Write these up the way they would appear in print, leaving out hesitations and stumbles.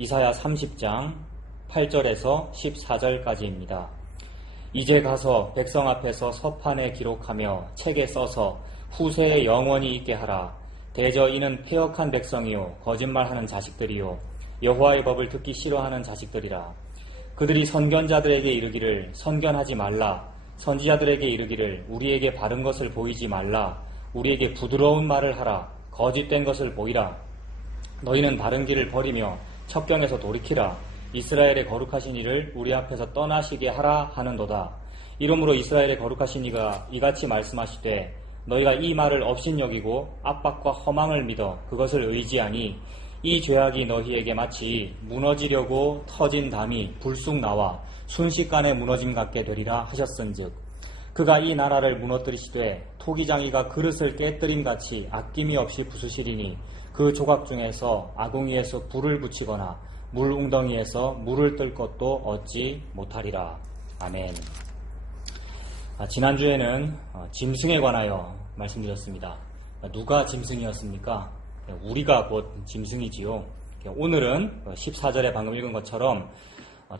이사야 30장 8절에서 14절까지입니다. 이제 가서 백성 앞에서 서판에 기록하며 책에 써서 후세에 영원히 있게 하라. 대저 이는 패역한 백성이요 거짓말하는 자식들이요 여호와의 법을 듣기 싫어하는 자식들이라. 그들이 선견자들에게 이르기를 선견하지 말라. 선지자들에게 이르기를 우리에게 바른 것을 보이지 말라. 우리에게 부드러운 말을 하라. 거짓된 것을 보이라. 너희는 바른 길을 버리며 첩경에서 돌이키라. 이스라엘의 거룩하신 이를 우리 앞에서 떠나시게 하라 하는도다. 이러므로 이스라엘의 거룩하신 이가 이같이 말씀하시되 너희가 이 말을 업신여기고 압박과 허망을 믿어 그것을 의지하니 이 죄악이 너희에게 마치 무너지려고 터진 담이 불쑥 나와 순식간에 무너짐 같게 되리라 하셨은즉 그가 이 나라를 무너뜨리시되 토기장이가 그릇을 깨뜨림같이 아낌이 없이 부수시리니 그 조각 중에서 아궁이에서 불을 붙이거나 물 웅덩이에서 물을 뜰 것도 얻지 못하리라. 아멘. 지난주에는 짐승에 관하여 말씀드렸습니다. 누가 짐승이었습니까? 우리가 곧 짐승이지요. 오늘은 14절에 방금 읽은 것처럼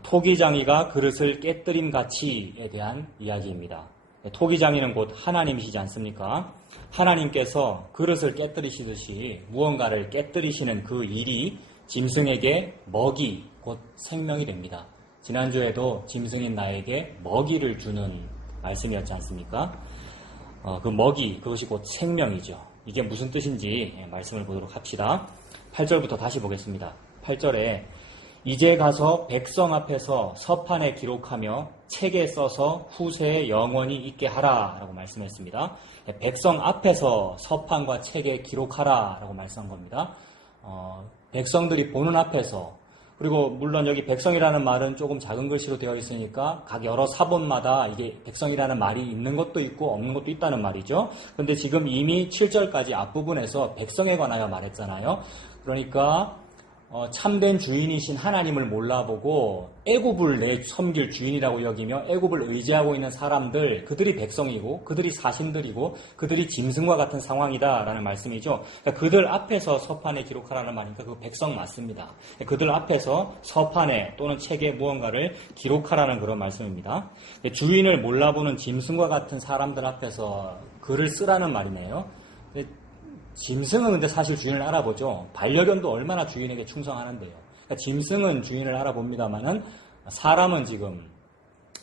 토기장이가 그릇을 깨뜨림같이에 대한 이야기입니다. 토기장이는 곧 하나님이시지 않습니까? 하나님께서 그릇을 깨뜨리시듯이 무언가를 깨뜨리시는 그 일이 짐승에게 먹이, 곧 생명이 됩니다. 지난주에도 짐승인 나에게 먹이를 주는 말씀이었지 않습니까? 그 먹이, 그것이 곧 생명이죠. 이게 무슨 뜻인지 말씀을 보도록 합시다. 8절부터 다시 보겠습니다. 8절에 이제 가서 백성 앞에서 서판에 기록하며 책에 써서 후세에 영원히 있게 하라 라고 말씀했습니다. 백성 앞에서 서판과 책에 기록하라 라고 말씀한 겁니다. 백성들이 보는 앞에서, 그리고 물론 여기 백성이라는 말은 조금 작은 글씨로 되어 있으니까 각 여러 사본마다 이게 백성이라는 말이 있는 것도 있고 없는 것도 있다는 말이죠. 그런데 지금 이미 7절까지 앞부분에서 백성에 관하여 말했잖아요. 그러니까 참된 주인이신 하나님을 몰라보고 애굽을 내 섬길 주인이라고 여기며 애굽을 의지하고 있는 사람들, 그들이 백성이고 그들이 사신들이고 그들이 짐승과 같은 상황이다라는 말씀이죠. 그러니까 그들 앞에서 서판에 기록하라는 말이니까 그 백성 맞습니다. 그들 앞에서 서판에 또는 책에 무언가를 기록하라는 그런 말씀입니다. 주인을 몰라보는 짐승과 같은 사람들 앞에서 글을 쓰라는 말이네요. 짐승은 근데 사실 주인을 알아보죠. 반려견도 얼마나 주인에게 충성하는데요. 그러니까 짐승은 주인을 알아봅니다만은 사람은 지금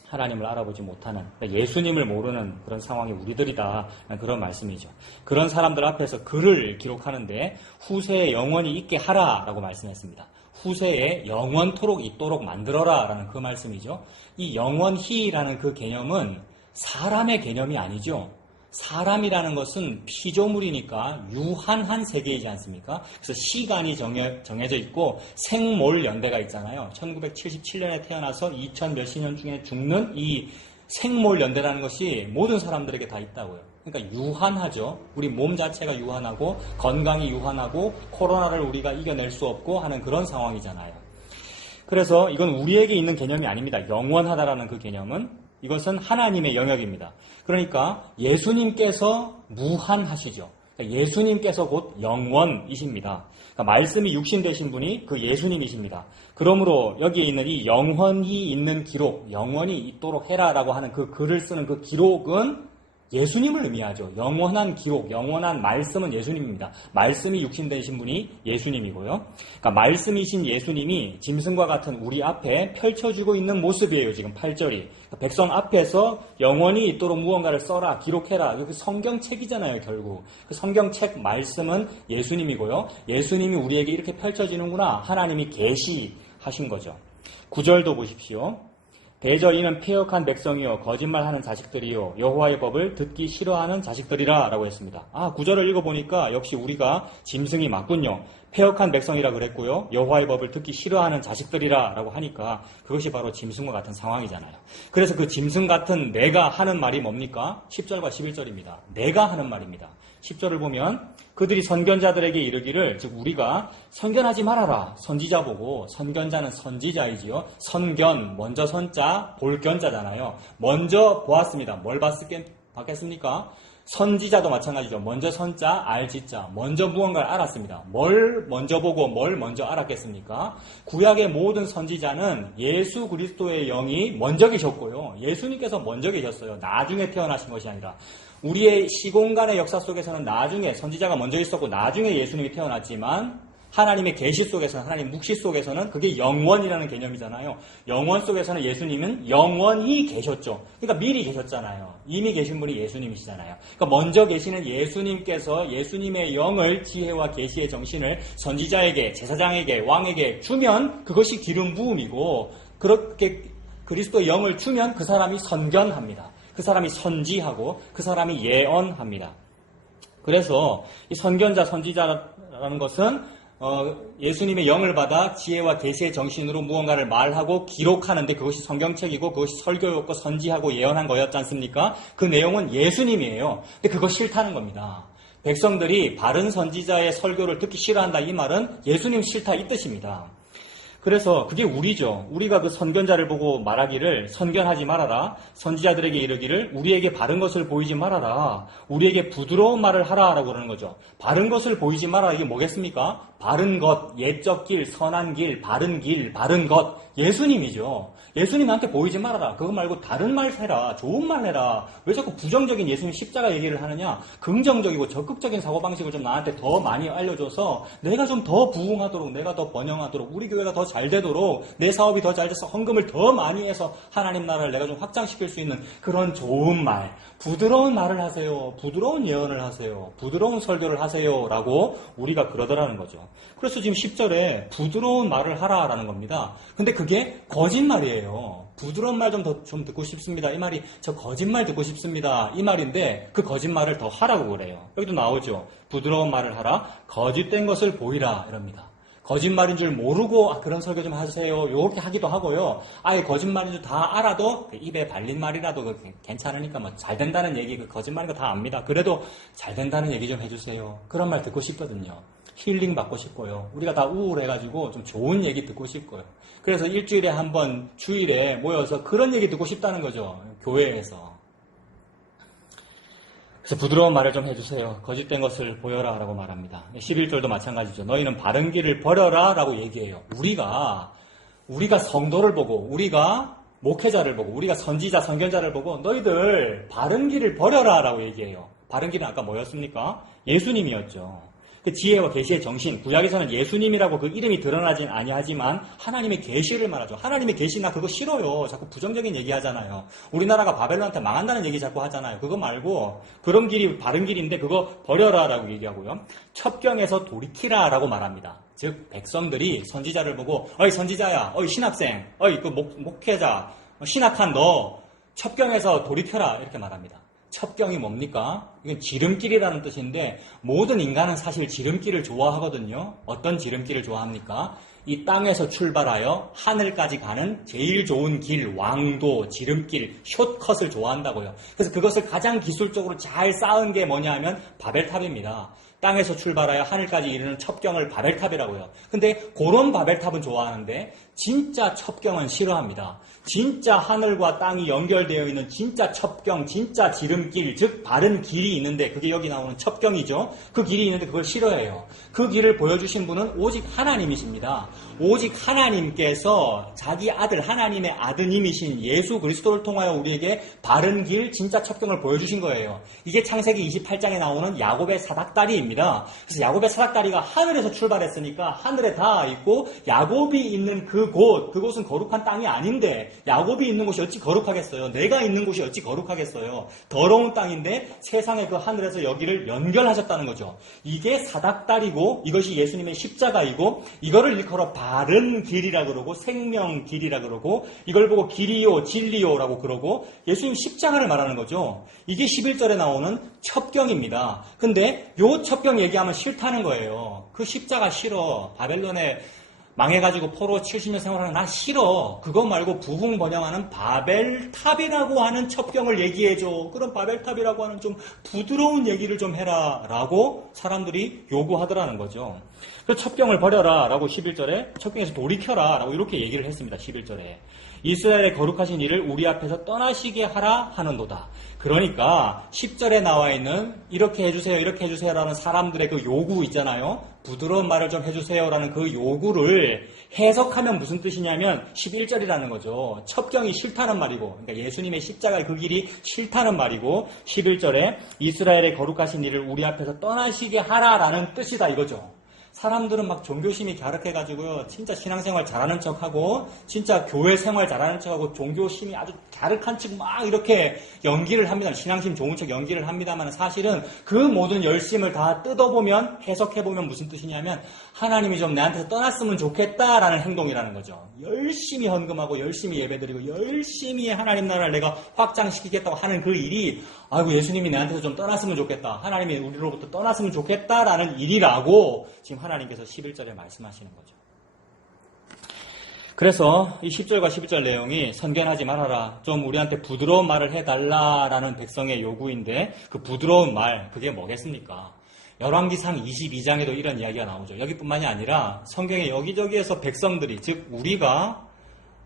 하나님을 알아보지 못하는, 그러니까 예수님을 모르는 그런 상황이 우리들이다. 그런 말씀이죠. 그런 사람들 앞에서 글을 기록하는데 후세에 영원히 있게 하라라고 말씀했습니다. 후세에 영원토록 있도록 만들어라 라는 그 말씀이죠. 이 영원히라는 그 개념은 사람의 개념이 아니죠. 사람이라는 것은 피조물이니까 유한한 세계이지 않습니까? 그래서 시간이 정해져 있고 생몰연대가 있잖아요. 1977년에 태어나서 2000 몇십 년 중에 죽는 이 생몰연대라는 것이 모든 사람들에게 다 있다고요. 그러니까 유한하죠. 우리 몸 자체가 유한하고 건강이 유한하고 코로나를 우리가 이겨낼 수 없고 하는 그런 상황이잖아요. 그래서 이건 우리에게 있는 개념이 아닙니다. 영원하다라는 그 개념은 이것은 하나님의 영역입니다. 그러니까 예수님께서 무한하시죠. 그러니까 예수님께서 곧 영원이십니다. 그러니까 말씀이 육신 되신 분이 그 예수님이십니다. 그러므로 여기에 있는 이 영원히 있는 기록, 영원히 있도록 해라라고 하는 그 글을 쓰는 그 기록은 예수님을 의미하죠. 영원한 기록, 영원한 말씀은 예수님입니다. 말씀이 육신 되신 분이 예수님이고요. 그러니까 말씀이신 예수님이 짐승과 같은 우리 앞에 펼쳐주고 있는 모습이에요. 지금 8절이. 그러니까 백성 앞에서 영원히 있도록 무언가를 써라, 기록해라. 여기 성경책이잖아요, 결국. 그 성경책 말씀은 예수님이고요. 예수님이 우리에게 이렇게 펼쳐지는구나. 하나님이 계시하신 거죠. 9절도 보십시오. 대저 이는 패역한 백성이요 거짓말하는 자식들이요 여호와의 법을 듣기 싫어하는 자식들이라 라고 했습니다. 9절을 읽어보니까 역시 우리가 짐승이 맞군요. 패역한 백성이라 그랬고요. 여호와의 법을 듣기 싫어하는 자식들이라 라고 하니까 그것이 바로 짐승과 같은 상황이잖아요. 그래서 그 짐승 같은 내가 하는 말이 뭡니까? 10절과 11절입니다. 내가 하는 말입니다. 10절을 보면 그들이 선견자들에게 이르기를, 즉 우리가 선견하지 말아라. 선지자 보고, 선견자는 선지자이지요. 선견, 먼저 선자, 볼 견자잖아요. 먼저 보았습니다. 뭘 봤겠습니까? 선지자도 마찬가지죠. 먼저 선자, 알지자. 먼저 무언가를 알았습니다. 뭘 먼저 보고 뭘 먼저 알았겠습니까? 구약의 모든 선지자는 예수 그리스도의 영이 먼저 계셨고요. 예수님께서 먼저 계셨어요. 나중에 태어나신 것이 아니라. 우리의 시공간의 역사 속에서는 나중에 선지자가 먼저 있었고 나중에 예수님이 태어났지만 하나님의 계시 속에서는, 하나님 묵시 속에서는 그게 영원이라는 개념이잖아요. 영원 속에서는 예수님은 영원히 계셨죠. 그러니까 미리 계셨잖아요. 이미 계신 분이 예수님이시잖아요. 그러니까 먼저 계시는 예수님께서 예수님의 영을, 지혜와 계시의 정신을 선지자에게, 제사장에게, 왕에게 주면 그것이 기름 부음이고, 그렇게 그리스도의 영을 주면 그 사람이 선견합니다. 그 사람이 선지하고 그 사람이 예언합니다. 그래서 이 선견자, 선지자라는 것은 예수님의 영을 받아 지혜와 계시의 정신으로 무언가를 말하고 기록하는데 그것이 성경책이고 그것이 설교였고 선지하고 예언한 거였지 않습니까? 그 내용은 예수님이에요. 근데 그거 싫다는 겁니다. 백성들이 바른 선지자의 설교를 듣기 싫어한다 이 말은 예수님 싫다 이 뜻입니다. 그래서 그게 우리죠. 우리가 그 선견자를 보고 말하기를 선견하지 말아라. 선지자들에게 이르기를 우리에게 바른 것을 보이지 말아라. 우리에게 부드러운 말을 하라라고 그러는 거죠. 바른 것을 보이지 말아라. 이게 뭐겠습니까? 바른 것, 옛적 길, 선한 길, 바른 것. 예수님이죠. 예수님한테 보이지 말아라. 그거 말고 다른 말 해라. 좋은 말 해라. 왜 자꾸 부정적인 예수님 십자가 얘기를 하느냐? 긍정적이고 적극적인 사고방식을 좀 나한테 더 많이 알려줘서 내가 좀 더 부흥하도록, 내가 더 번영하도록, 우리 교회가 더 잘 되도록, 내 사업이 더 잘 돼서 헌금을 더 많이 해서 하나님 나라를 내가 좀 확장시킬 수 있는 그런 좋은 말, 부드러운 말을 하세요. 부드러운 예언을 하세요. 부드러운 설교를 하세요. 라고 우리가 그러더라는 거죠. 그래서 지금 10절에 부드러운 말을 하라라는 겁니다. 근데 그게 거짓말이에요. 부드러운 말 좀 듣고 싶습니다. 이 말이 저 거짓말 듣고 싶습니다. 이 말인데 그 거짓말을 더 하라고 그래요. 여기도 나오죠. 부드러운 말을 하라. 거짓된 것을 보이라. 이럽니다. 거짓말인 줄 모르고 그런 설교 좀 하세요. 이렇게 하기도 하고요. 아예 거짓말인 줄 다 알아도 입에 발린 말이라도 괜찮으니까 뭐 잘 된다는 얘기, 그 거짓말인 거 다 압니다. 그래도 잘 된다는 얘기 좀 해주세요. 그런 말 듣고 싶거든요. 힐링 받고 싶고요. 우리가 다 우울해가지고 좀 좋은 얘기 듣고 싶고요. 그래서 일주일에 한 번 주일에 모여서 그런 얘기 듣고 싶다는 거죠. 교회에서. 그래서 부드러운 말을 좀 해주세요. 거짓된 것을 보여라 라고 말합니다. 11절도 마찬가지죠. 너희는 바른 길을 버려라 라고 얘기해요. 우리가 성도를 보고, 우리가 목회자를 보고, 우리가 선지자, 선견자를 보고 너희들 바른 길을 버려라 라고 얘기해요. 바른 길은 아까 뭐였습니까? 예수님이었죠. 그 지혜와 계시의 정신, 구약에서는 예수님이라고 그 이름이 드러나진 아니하지만 하나님의 계시를 말하죠. 하나님의 계시 나 그거 싫어요. 자꾸 부정적인 얘기 하잖아요. 우리나라가 바벨론한테 망한다는 얘기 자꾸 하잖아요. 그거 말고 그런 길이 바른 길인데 그거 버려라라고 얘기하고요. 첩경에서 돌이키라라고 말합니다. 즉 백성들이 선지자를 보고 어이 선지자야, 어이 신학생, 어이 그 목회자, 신학한 너 첩경에서 돌이켜라 이렇게 말합니다. 첩경이 뭡니까? 이건 지름길이라는 뜻인데 모든 인간은 사실 지름길을 좋아하거든요. 어떤 지름길을 좋아합니까? 이 땅에서 출발하여 하늘까지 가는 제일 좋은 길, 왕도, 지름길, 숏컷을 좋아한다고요. 그래서 그것을 가장 기술적으로 잘 쌓은 게 뭐냐 하면 바벨탑입니다. 땅에서 출발하여 하늘까지 이르는 첩경을 바벨탑이라고요. 근데 그런 바벨탑은 좋아하는데 진짜 첩경은 싫어합니다. 진짜 하늘과 땅이 연결되어 있는 진짜 첩경, 진짜 지름길, 즉 바른 길이 있는데 그게 여기 나오는 첩경이죠. 그 길이 있는데 그걸 싫어해요. 그 길을 보여주신 분은 오직 하나님이십니다. 오직 하나님께서 자기 아들, 하나님의 아드님이신 예수 그리스도를 통하여 우리에게 바른 길, 진짜 첩경을 보여주신 거예요. 이게 창세기 28장에 나오는 야곱의 사닥다리입니다. 그래서 야곱의 사닥다리가 하늘에서 출발했으니까 하늘에 닿아 있고 야곱이 있는 그곳은 거룩한 땅이 아닌데 야곱이 있는 곳이 어찌 거룩하겠어요? 내가 있는 곳이 어찌 거룩하겠어요? 더러운 땅인데 세상의 그 하늘에서 여기를 연결하셨다는 거죠. 이게 사닥다리고 이것이 예수님의 십자가이고 이거를 일컬어 바른 길이라 그러고 생명 길이라 그러고 이걸 보고 길이요 진리요라고 그러고 예수님 십자가를 말하는 거죠. 이게 11절에 나오는 첩경입니다. 근데 요 첩경 얘기하면 싫다는 거예요. 그 십자가 싫어. 바벨론의 망해가지고 포로 70년 생활하는 나 싫어. 그거 말고 부흥 번영하는 바벨탑이라고 하는 첩경을 얘기해줘. 그런 바벨탑이라고 하는 좀 부드러운 얘기를 좀 해라. 라고 사람들이 요구하더라는 거죠. 그 첩경을 버려라. 라고 11절에 첩경에서 돌이켜라. 라고 이렇게 얘기를 했습니다. 11절에. 이스라엘의 거룩하신 일을 우리 앞에서 떠나시게 하라 하는도다. 그러니까 10절에 나와 있는 이렇게 해주세요, 이렇게 해주세요라는 사람들의 그 요구 있잖아요. 부드러운 말을 좀 해주세요라는 그 요구를 해석하면 무슨 뜻이냐면 11절이라는 거죠. 첩경이 싫다는 말이고, 그러니까 예수님의 십자가의 그 길이 싫다는 말이고, 11절에 이스라엘의 거룩하신 일을 우리 앞에서 떠나시게 하라라는 뜻이다 이거죠. 사람들은 막 종교심이 갸륵해가지고요, 진짜 신앙생활 잘하는 척하고, 진짜 교회 생활 잘하는 척하고, 종교심이 아주 갸륵한 척 막 이렇게 연기를 합니다. 신앙심 좋은 척 연기를 합니다만 사실은 그 모든 열심을 다 뜯어보면, 해석해보면 무슨 뜻이냐면, 하나님이 좀 내한테서 떠났으면 좋겠다라는 행동이라는 거죠. 열심히 헌금하고, 열심히 예배드리고, 열심히 하나님 나라를 내가 확장시키겠다고 하는 그 일이, 아이고, 예수님이 내한테서 좀 떠났으면 좋겠다. 하나님이 우리로부터 떠났으면 좋겠다라는 일이라고 지금 하나님께서 11절에 말씀하시는 거죠. 그래서 이 10절과 11절 내용이 선견하지 말아라. 좀 우리한테 부드러운 말을 해달라라는 백성의 요구인데 그 부드러운 말, 그게 뭐겠습니까? 열왕기상 22장에도 이런 이야기가 나오죠. 여기뿐만이 아니라 성경의 여기저기에서 백성들이, 즉 우리가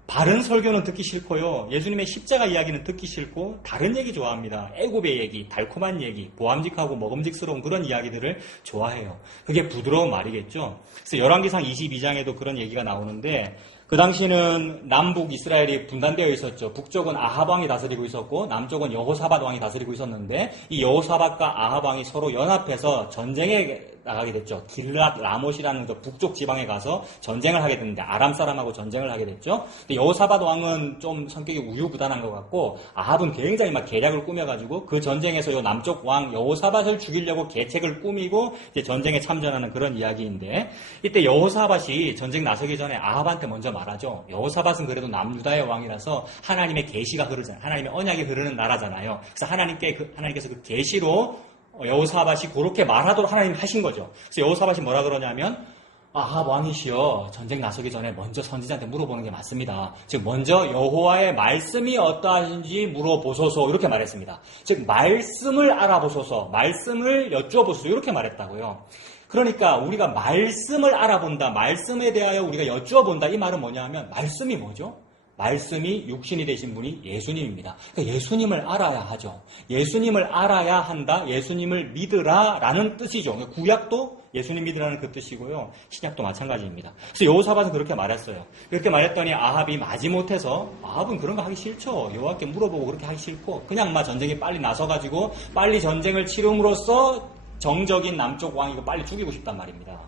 바른 설교는 듣기 싫고요. 예수님의 십자가 이야기는 듣기 싫고 다른 얘기 좋아합니다. 애굽의 얘기, 달콤한 얘기, 보암직하고 먹음직스러운 그런 이야기들을 좋아해요. 그게 부드러운 말이겠죠. 그래서 열왕기상 22장에도 그런 얘기가 나오는데 그 당시는 남북 이스라엘이 분단되어 있었죠. 북쪽은 아합 왕이 다스리고 있었고 남쪽은 여호사밧 왕이 다스리고 있었는데 이 여호사밧과 아합 왕이 서로 연합해서 전쟁에 나가게 됐죠. 길랏 라못이라는 그 북쪽 지방에 가서 전쟁을 하게 됐는데 아람 사람하고 전쟁을 하게 됐죠. 근데 여호사밧 왕은 좀 성격이 우유부단한 것 같고 아합은 굉장히 막 계략을 꾸며가지고 그 전쟁에서 요 남쪽 왕 여호사밧을 죽이려고 계책을 꾸미고 이제 전쟁에 참전하는 그런 이야기인데 이때 여호사밧이 전쟁 나서기 전에 아합한테 먼저 말하죠. 여호사밧은 그래도 남유다의 왕이라서 하나님의 계시가 흐르잖아요. 하나님의 언약이 흐르는 나라잖아요. 그래서 하나님께서 그 계시로 여호사밧이 그렇게 말하도록 하나님 하신 거죠. 그래서 여호사밧이 뭐라 그러냐면 아합 왕이시여 전쟁 나서기 전에 먼저 선지자한테 물어보는 게 맞습니다. 즉 먼저 여호와의 말씀이 어떠하신지 물어보소서 이렇게 말했습니다. 즉 말씀을 알아보소서, 말씀을 여쭈어보소서 이렇게 말했다고요. 그러니까 우리가 말씀을 알아본다, 말씀에 대하여 우리가 여쭈어본다, 이 말은 뭐냐 하면 말씀이 뭐죠? 말씀이 육신이 되신 분이 예수님입니다. 그러니까 예수님을 알아야 하죠. 예수님을 알아야 한다, 예수님을 믿으라 라는 뜻이죠. 구약도 예수님 믿으라는 그 뜻이고요. 신약도 마찬가지입니다. 그래서 여호사밧은 그렇게 말했어요. 그렇게 말했더니 아합이 마지못해서 아합은 그런 거 하기 싫죠. 여호와께 물어보고 그렇게 하기 싫고 그냥 막 전쟁에 빨리 나서가지고 빨리 전쟁을 치름으로써 정적인 남쪽 왕이고 빨리 죽이고 싶단 말입니다.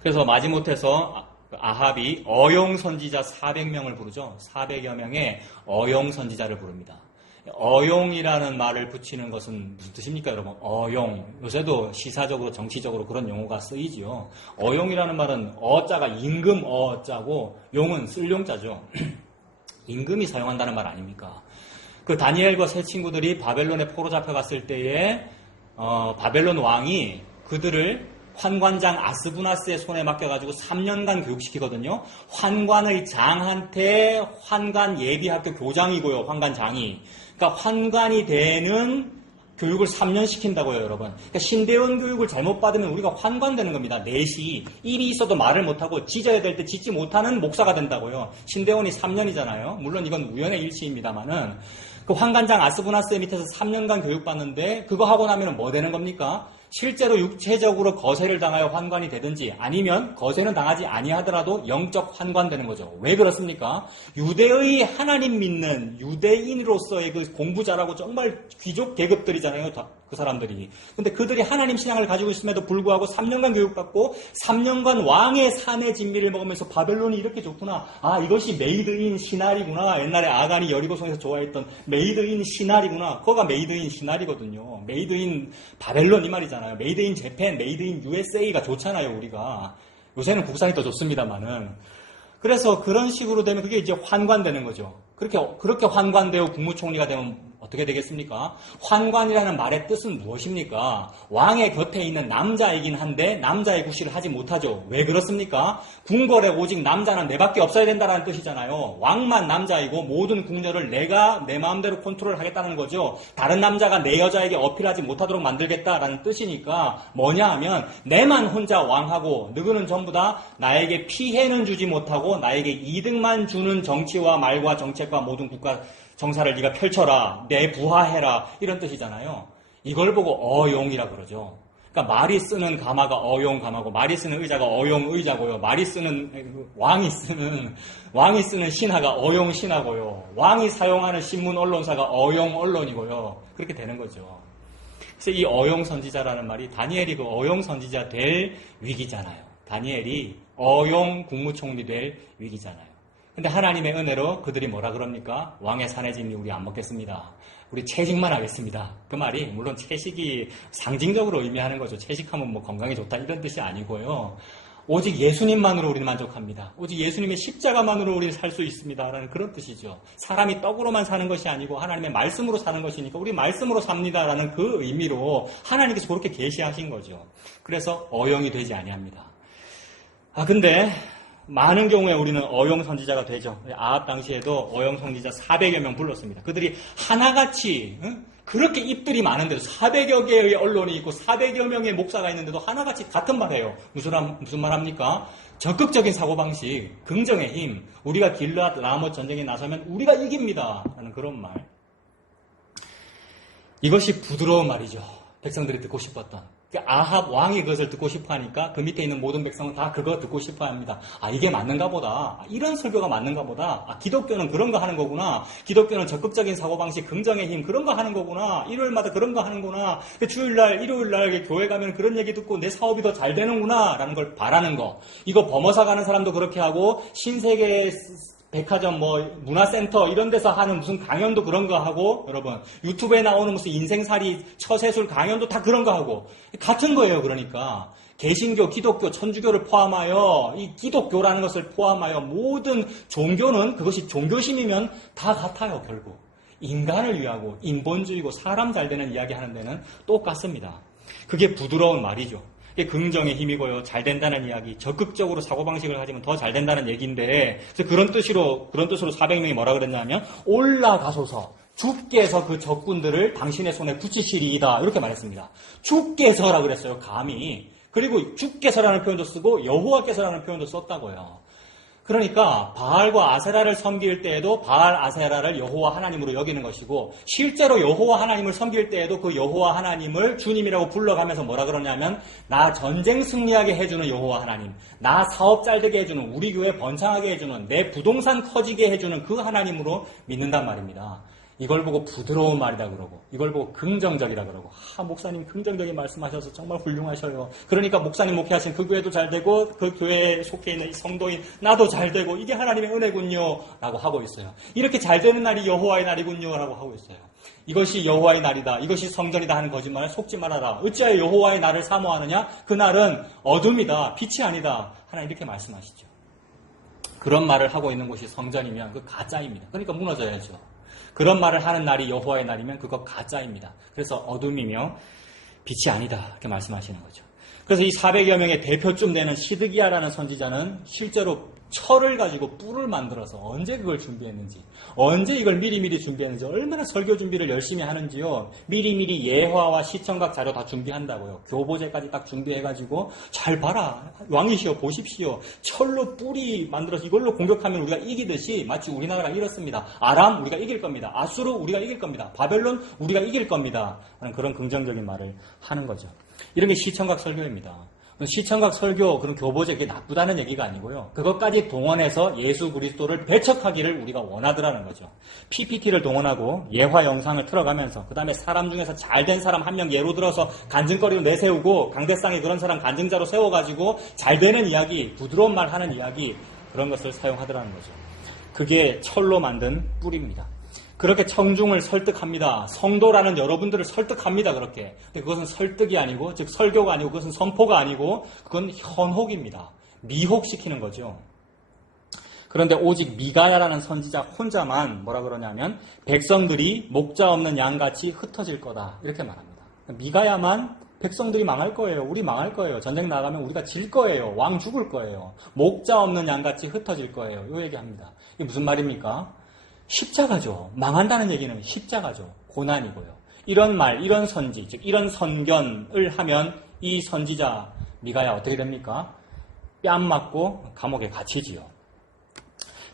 그래서 마지못해서 아합이 어용 선지자 400명을 부르죠. 400여 명의 어용 선지자를 부릅니다. 어용이라는 말을 붙이는 것은 무슨 뜻입니까, 여러분? 어용. 요새도 시사적으로, 정치적으로 그런 용어가 쓰이지요. 어용이라는 말은 어자가 임금 어자고 용은 쓸용자죠. 임금이 사용한다는 말 아닙니까? 그 다니엘과 세 친구들이 바벨론에 포로 잡혀갔을 때에 바벨론 왕이 그들을 환관장 아스부나스의 손에 맡겨가지고 3년간 교육시키거든요. 환관의 장한테 환관 예비학교 교장이고요. 환관장이. 그러니까 환관이 되는 교육을 3년 시킨다고요, 여러분. 그러니까 신대원 교육을 잘못 받으면 우리가 환관되는 겁니다. 넷이 입이 있어도 말을 못하고 짖어야 될 때 짖지 못하는 목사가 된다고요. 신대원이 3년이잖아요. 물론 이건 우연의 일치입니다만은 그 환관장 아스부나스 밑에서 3년간 교육받는데 그거 하고 나면 뭐 되는 겁니까? 실제로 육체적으로 거세를 당하여 환관이 되든지 아니면 거세는 당하지 아니하더라도 영적 환관되는 거죠. 왜 그렇습니까? 유대의 하나님 믿는 유대인으로서의 그 공부 잘하고 정말 귀족 계급들이잖아요. 그 사람들이. 근데 그들이 하나님 신앙을 가지고 있음에도 불구하고 3년간 교육받고 3년간 왕의 산의 진미를 먹으면서 바벨론이 이렇게 좋구나. 아, 이것이 메이드인 시나리구나. 옛날에 아간이 여리고성에서 좋아했던 메이드인 시나리구나. 그거가 메이드인 시나리거든요. 메이드인 바벨론 이 말이잖아요. 메이드인 재팬, 메이드인 USA가 좋잖아요, 우리가. 요새는 국산이 더 좋습니다만은. 그래서 그런 식으로 되면 그게 이제 환관되는 거죠. 그렇게 환관되고 국무총리가 되면 어떻게 되겠습니까? 환관이라는 말의 뜻은 무엇입니까? 왕의 곁에 있는 남자이긴 한데 남자의 구실을 하지 못하죠. 왜 그렇습니까? 궁궐에 오직 남자는 내밖에 없어야 된다는 뜻이잖아요. 왕만 남자이고 모든 궁녀를 내가 내 마음대로 컨트롤하겠다는 거죠. 다른 남자가 내 여자에게 어필하지 못하도록 만들겠다라는 뜻이니까 뭐냐 하면 내만 혼자 왕하고 너희는 전부 다 나에게 피해는 주지 못하고 나에게 이득만 주는 정치와 말과 정책과 모든 국가 정사를 네가 펼쳐라, 내 부하해라 이런 뜻이잖아요. 이걸 보고 어용이라 그러죠. 그러니까 말이 쓰는 가마가 어용가마고 말이 쓰는 의자가 어용의자고요. 말이 쓰는 왕이 쓰는 신하가 어용신하고요. 왕이 사용하는 신문 언론사가 어용언론이고요. 그렇게 되는 거죠. 그래서 이 어용선지자라는 말이 다니엘이 그 어용선지자 될 위기잖아요. 다니엘이 어용 국무총리 될 위기잖아요. 근데 하나님의 은혜로 그들이 뭐라 그럽니까? 왕의 산의 진미 우리 안 먹겠습니다. 우리 채식만 하겠습니다. 그 말이 물론 채식이 상징적으로 의미하는 거죠. 채식하면 뭐 건강에 좋다 이런 뜻이 아니고요. 오직 예수님만으로 우리는 만족합니다. 오직 예수님의 십자가만으로 우리는 살 수 있습니다. 라는 그런 뜻이죠. 사람이 떡으로만 사는 것이 아니고 하나님의 말씀으로 사는 것이니까 우리 말씀으로 삽니다. 라는 그 의미로 하나님께서 그렇게 계시하신 거죠. 그래서 어용이 되지 아니합니다. 근데 많은 경우에 우리는 어용 선지자가 되죠. 아합 당시에도 어용 선지자 400여 명 불렀습니다. 그들이 하나같이 그렇게 입들이 많은데도 400여 개의 언론이 있고 400여 명의 목사가 있는데도 하나같이 같은 말 해요. 무슨 말 합니까? 적극적인 사고방식, 긍정의 힘, 우리가 길르앗 라못 전쟁에 나서면 우리가 이깁니다. 라는 그런 말. 이것이 부드러운 말이죠. 백성들이 듣고 싶었던. 아합 왕이 그것을 듣고 싶어 하니까 그 밑에 있는 모든 백성은 다 그거 듣고 싶어 합니다. 이게 맞는가 보다. 이런 설교가 맞는가 보다. 기독교는 그런 거 하는 거구나. 기독교는 적극적인 사고방식, 긍정의 힘 그런 거 하는 거구나. 일요일마다 그런 거 하는구나. 주일날, 일요일날 교회 가면 그런 얘기 듣고 내 사업이 더 잘 되는구나. 라는 걸 바라는 거. 이거 범어사 가는 사람도 그렇게 하고 신세계 백화점, 문화센터 이런 데서 하는 무슨 강연도 그런 거 하고 여러분 유튜브에 나오는 무슨 인생살이 처세술 강연도 다 그런 거 하고 같은 거예요. 그러니까 개신교, 기독교, 천주교를 포함하여 이 기독교라는 것을 포함하여 모든 종교는 그것이 종교심이면 다 같아요. 결국 인간을 위하고 인본주의고 사람 잘 되는 이야기 하는 데는 똑같습니다. 그게 부드러운 말이죠. 그게 긍정의 힘이고요. 잘 된다는 이야기, 적극적으로 사고방식을 가지면 더 잘 된다는 얘기인데, 그래서 그런 뜻으로 400명이 뭐라 그랬냐면, 올라가소서, 주께서 그 적군들을 당신의 손에 붙이시리이다. 이렇게 말했습니다. 주께서라 그랬어요, 감히. 그리고 주께서라는 표현도 쓰고, 여호와께서라는 표현도 썼다고요. 그러니까 바알과 아세라를 섬길 때에도 바알 아세라를 여호와 하나님으로 여기는 것이고 실제로 여호와 하나님을 섬길 때에도 그 여호와 하나님을 주님이라고 불러가면서 뭐라 그러냐면 나 전쟁 승리하게 해주는 여호와 하나님, 나 사업 잘되게 해주는, 우리 교회 번창하게 해주는, 내 부동산 커지게 해주는 그 하나님으로 믿는단 말입니다. 이걸 보고 부드러운 말이다 그러고 이걸 보고 긍정적이라 그러고 목사님 긍정적인 말씀하셔서 정말 훌륭하셔요. 그러니까 목사님 목회하신 그 교회도 잘 되고 그 교회에 속해 있는 성도인 나도 잘 되고 이게 하나님의 은혜군요 라고 하고 있어요. 이렇게 잘 되는 날이 여호와의 날이군요 라고 하고 있어요. 이것이 여호와의 날이다, 이것이 성전이다 하는 거짓말에 속지 말아라. 어찌하여 여호와의 날을 사모하느냐? 그 날은 어둠이다, 빛이 아니다. 하나님 이렇게 말씀하시죠. 그런 말을 하고 있는 곳이 성전이면 그 가짜입니다. 그러니까 무너져야죠. 그런 말을 하는 날이 여호와의 날이면 그거 가짜입니다. 그래서 어둠이며 빛이 아니다 이렇게 말씀하시는 거죠. 그래서 이 400여 명의 대표쯤 되는 시드기야라는 선지자는 실제로 철을 가지고 뿔을 만들어서 언제 그걸 준비했는지, 언제 이걸 미리미리 준비했는지, 얼마나 설교 준비를 열심히 하는지요. 미리미리 예화와 시청각 자료 다 준비한다고요. 교보제까지 딱 준비해가지고 잘 봐라, 왕이시여 보십시오. 철로 뿔이 만들어서 이걸로 공격하면 우리가 이기듯이 마치 우리나라가 이렇습니다. 아람 우리가 이길 겁니다. 아수르 우리가 이길 겁니다. 바벨론 우리가 이길 겁니다. 하는 그런 긍정적인 말을 하는 거죠. 이런 게 시청각 설교입니다. 시청각 설교, 그런 교보제, 그게 나쁘다는 얘기가 아니고요. 그것까지 동원해서 예수 그리스도를 배척하기를 우리가 원하더라는 거죠. PPT를 동원하고 예화 영상을 틀어가면서 그 다음에 사람 중에서 잘된 사람 한 명 예로 들어서 간증거리로 내세우고 강대상에 그런 사람 간증자로 세워가지고 잘되는 이야기, 부드러운 말 하는 이야기, 그런 것을 사용하더라는 거죠. 그게 철로 만든 뿔입니다. 그렇게 청중을 설득합니다. 성도라는 여러분들을 설득합니다. 그렇게. 근데 그것은 설득이 아니고, 즉 설교가 아니고, 그것은 선포가 아니고, 그건 현혹입니다. 미혹시키는 거죠. 그런데 오직 미가야라는 선지자 혼자만 뭐라 그러냐면 백성들이 목자 없는 양같이 흩어질 거다 이렇게 말합니다. 미가야만 백성들이 망할 거예요. 우리 망할 거예요. 전쟁 나가면 우리가 질 거예요. 왕 죽을 거예요. 목자 없는 양같이 흩어질 거예요. 이 얘기합니다. 이게 무슨 말입니까? 십자가죠. 망한다는 얘기는 십자가죠. 고난이고요. 이런 말, 이런 선지, 즉 이런 선견을 하면 이 선지자 미가야 어떻게 됩니까? 뺨 맞고 감옥에 갇히지요.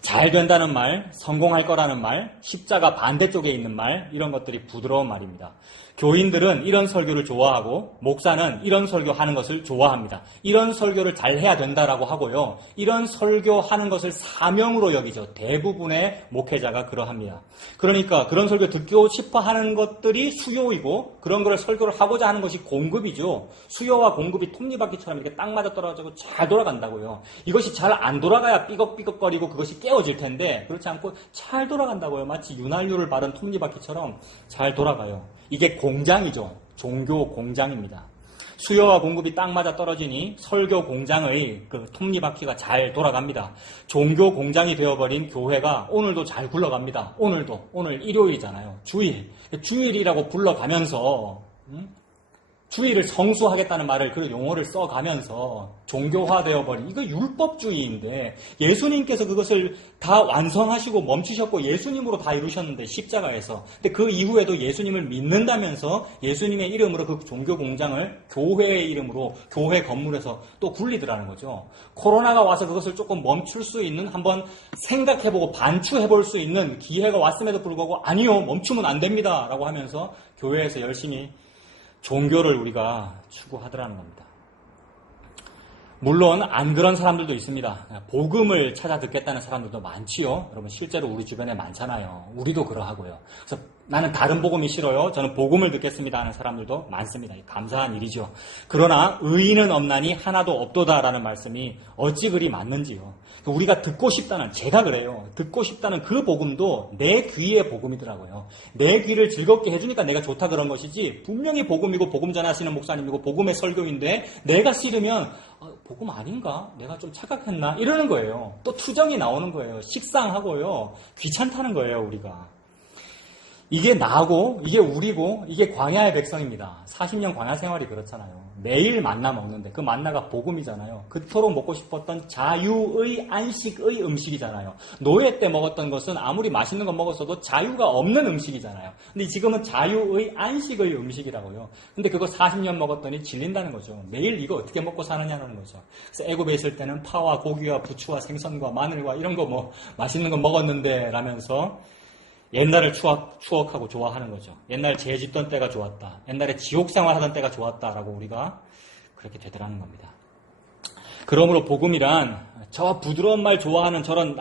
잘 된다는 말, 성공할 거라는 말, 십자가 반대쪽에 있는 말, 이런 것들이 부드러운 말입니다. 교인들은 이런 설교를 좋아하고 목사는 이런 설교하는 것을 좋아합니다. 이런 설교를 잘 해야 된다라고 하고요. 이런 설교하는 것을 사명으로 여기죠. 대부분의 목회자가 그러합니다. 그러니까 그런 설교 듣고 싶어 하는 것들이 수요이고 그런 걸 설교를 하고자 하는 것이 공급이죠. 수요와 공급이 톱니바퀴처럼 이렇게 딱 맞아 떨어지고 잘 돌아간다고요. 이것이 잘 안 돌아가야 삐걱삐걱거리고 그것이 깨어질 텐데 그렇지 않고 잘 돌아간다고요. 마치 윤활유를 바른 톱니바퀴처럼 잘 돌아가요. 이게 공장이죠. 종교 공장입니다. 수요와 공급이 딱 맞아 떨어지니 설교 공장의 그 톱니바퀴가 잘 돌아갑니다. 종교 공장이 되어버린 교회가 오늘도 잘 굴러갑니다. 오늘 일요일이잖아요. 주일이라고 불러가면서 주의를 성수하겠다는 말을 그 용어를 써가면서 종교화되어버린 이거 율법주의인데 예수님께서 그것을 다 완성하시고 멈추셨고 예수님으로 다 이루셨는데 십자가에서 근데 그 이후에도 예수님을 믿는다면서 예수님의 이름으로 그 종교 공장을 교회의 이름으로 교회 건물에서 또 굴리더라는 거죠. 코로나가 와서 그것을 조금 멈출 수 있는 한번 생각해보고 반추해볼 수 있는 기회가 왔음에도 불구하고 아니요 멈추면 안 됩니다 라고 하면서 교회에서 열심히 종교를 우리가 추구하더라는 겁니다. 물론 안 그런 사람들도 있습니다. 복음을 찾아 듣겠다는 사람들도 많지요. 여러분 실제로 우리 주변에 많잖아요. 우리도 그러하고요. 그래서 나는 다른 복음이 싫어요. 저는 복음을 듣겠습니다 하는 사람들도 많습니다. 감사한 일이죠. 그러나 의인은 없나니 하나도 없도다라는 말씀이 어찌 그리 맞는지요. 우리가 듣고 싶다는, 제가 그래요. 듣고 싶다는 그 복음도 내 귀의 복음이더라고요. 내 귀를 즐겁게 해주니까 내가 좋다 그런 것이지 분명히 복음이고 복음 전하시는 목사님이고 복음의 설교인데 내가 싫으면 복음 아닌가? 내가 좀 착각했나? 이러는 거예요. 또 투정이 나오는 거예요. 식상하고요. 귀찮다는 거예요, 우리가. 이게 나고, 이게 우리고, 이게 광야의 백성입니다. 40년 광야 생활이 그렇잖아요. 매일 만나 먹는데 그 만나가 복음이잖아요. 그토록 먹고 싶었던 자유의 안식의 음식이잖아요. 노예 때 먹었던 것은 아무리 맛있는 거 먹었어도 자유가 없는 음식이잖아요. 근데 지금은 자유의 안식의 음식이라고요. 근데 그거 40년 먹었더니 질린다는 거죠. 매일 이거 어떻게 먹고 사느냐는 거죠. 그래서 애굽에 있을 때는 파와 고기와 부추와 생선과 마늘과 이런 거 뭐 맛있는 거 먹었는데 라면서 옛날을 추억하고 좋아하는 거죠. 옛날 죄 짓던 때가 좋았다. 옛날에 지옥 생활하던 때가 좋았다라고 우리가 그렇게 되더라는 겁니다. 그러므로 복음이란 저 부드러운 말 좋아하는 저런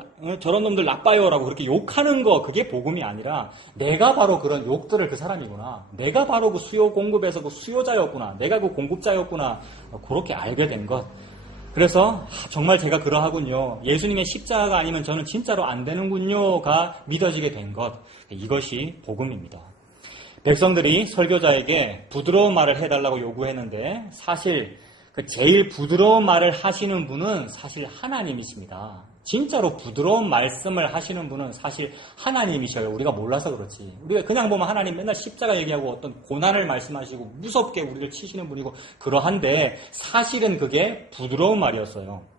놈들 나빠요라고 그렇게 욕하는 거 그게 복음이 아니라 내가 바로 그런 욕들을 그 사람이구나. 내가 바로 그 수요 공급에서 그 수요자였구나. 내가 그 공급자였구나. 그렇게 알게 된 것. 그래서 정말 제가 그러하군요. 예수님의 십자가가 아니면 저는 진짜로 안 되는군요가 믿어지게 된 것. 이것이 복음입니다. 백성들이 설교자에게 부드러운 말을 해달라고 요구했는데 사실 그 제일 부드러운 말을 하시는 분은 사실 하나님이십니다. 진짜로 부드러운 말씀을 하시는 분은 사실 하나님이셔요. 우리가 몰라서 그렇지. 우리가 그냥 보면 하나님 맨날 십자가 얘기하고 어떤 고난을 말씀하시고 무섭게 우리를 치시는 분이고 그러한데 사실은 그게 부드러운 말이었어요.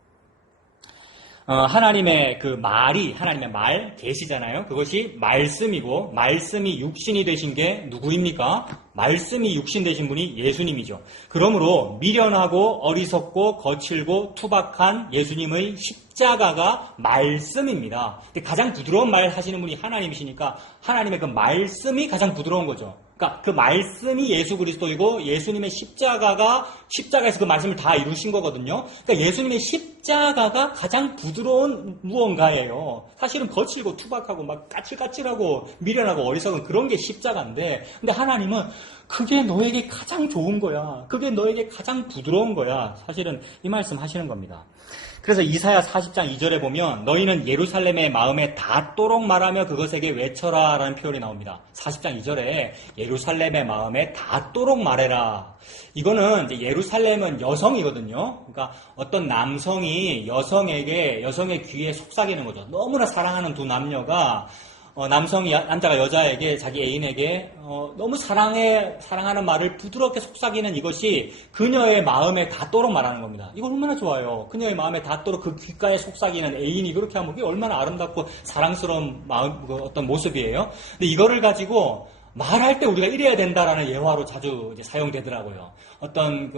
하나님의 그 말이 하나님의 말 계시잖아요. 그것이 말씀이고 말씀이 육신이 되신 게 누구입니까? 말씀이 육신 되신 분이 예수님이죠. 그러므로 미련하고 어리석고 거칠고 투박한 예수님의 십자가가 말씀입니다. 근데 가장 부드러운 말 하시는 분이 하나님이시니까 하나님의 그 말씀이 가장 부드러운 거죠. 그러니까 그 말씀이 예수 그리스도이고 예수님의 십자가에서 그 말씀을 다 이루신 거거든요. 그러니까 예수님의 십자가가 가장 부드러운 무언가예요. 사실은 거칠고 투박하고 막 까칠까칠하고 미련하고 어리석은 그런 게 십자가인데 근데 하나님은 그게 너에게 가장 좋은 거야. 그게 너에게 가장 부드러운 거야. 사실은 이 말씀 하시는 겁니다. 그래서 이사야 40장 2절에 보면 너희는 예루살렘의 마음에 닿도록 말하며 그것에게 외쳐라 라는 표현이 나옵니다. 40장 2절에 예루살렘의 마음에 닿도록 말해라. 이거는 이제 예루살렘은 여성이거든요. 그러니까 어떤 남성이 여성의 귀에 속삭이는 거죠. 너무나 사랑하는 두 남녀가 남자가 여자에게, 자기 애인에게 너무 사랑하는 말을 부드럽게 속삭이는 이것이 그녀의 마음에 닿도록 말하는 겁니다. 이거 얼마나 좋아요. 그녀의 마음에 닿도록 그 귓가에 속삭이는 애인이 그렇게 하면 그게 얼마나 아름답고 사랑스러운 어떤 모습이에요. 근데 이거를 가지고 말할 때 우리가 이래야 된다라는 예화로 자주 이제 사용되더라고요. 어떤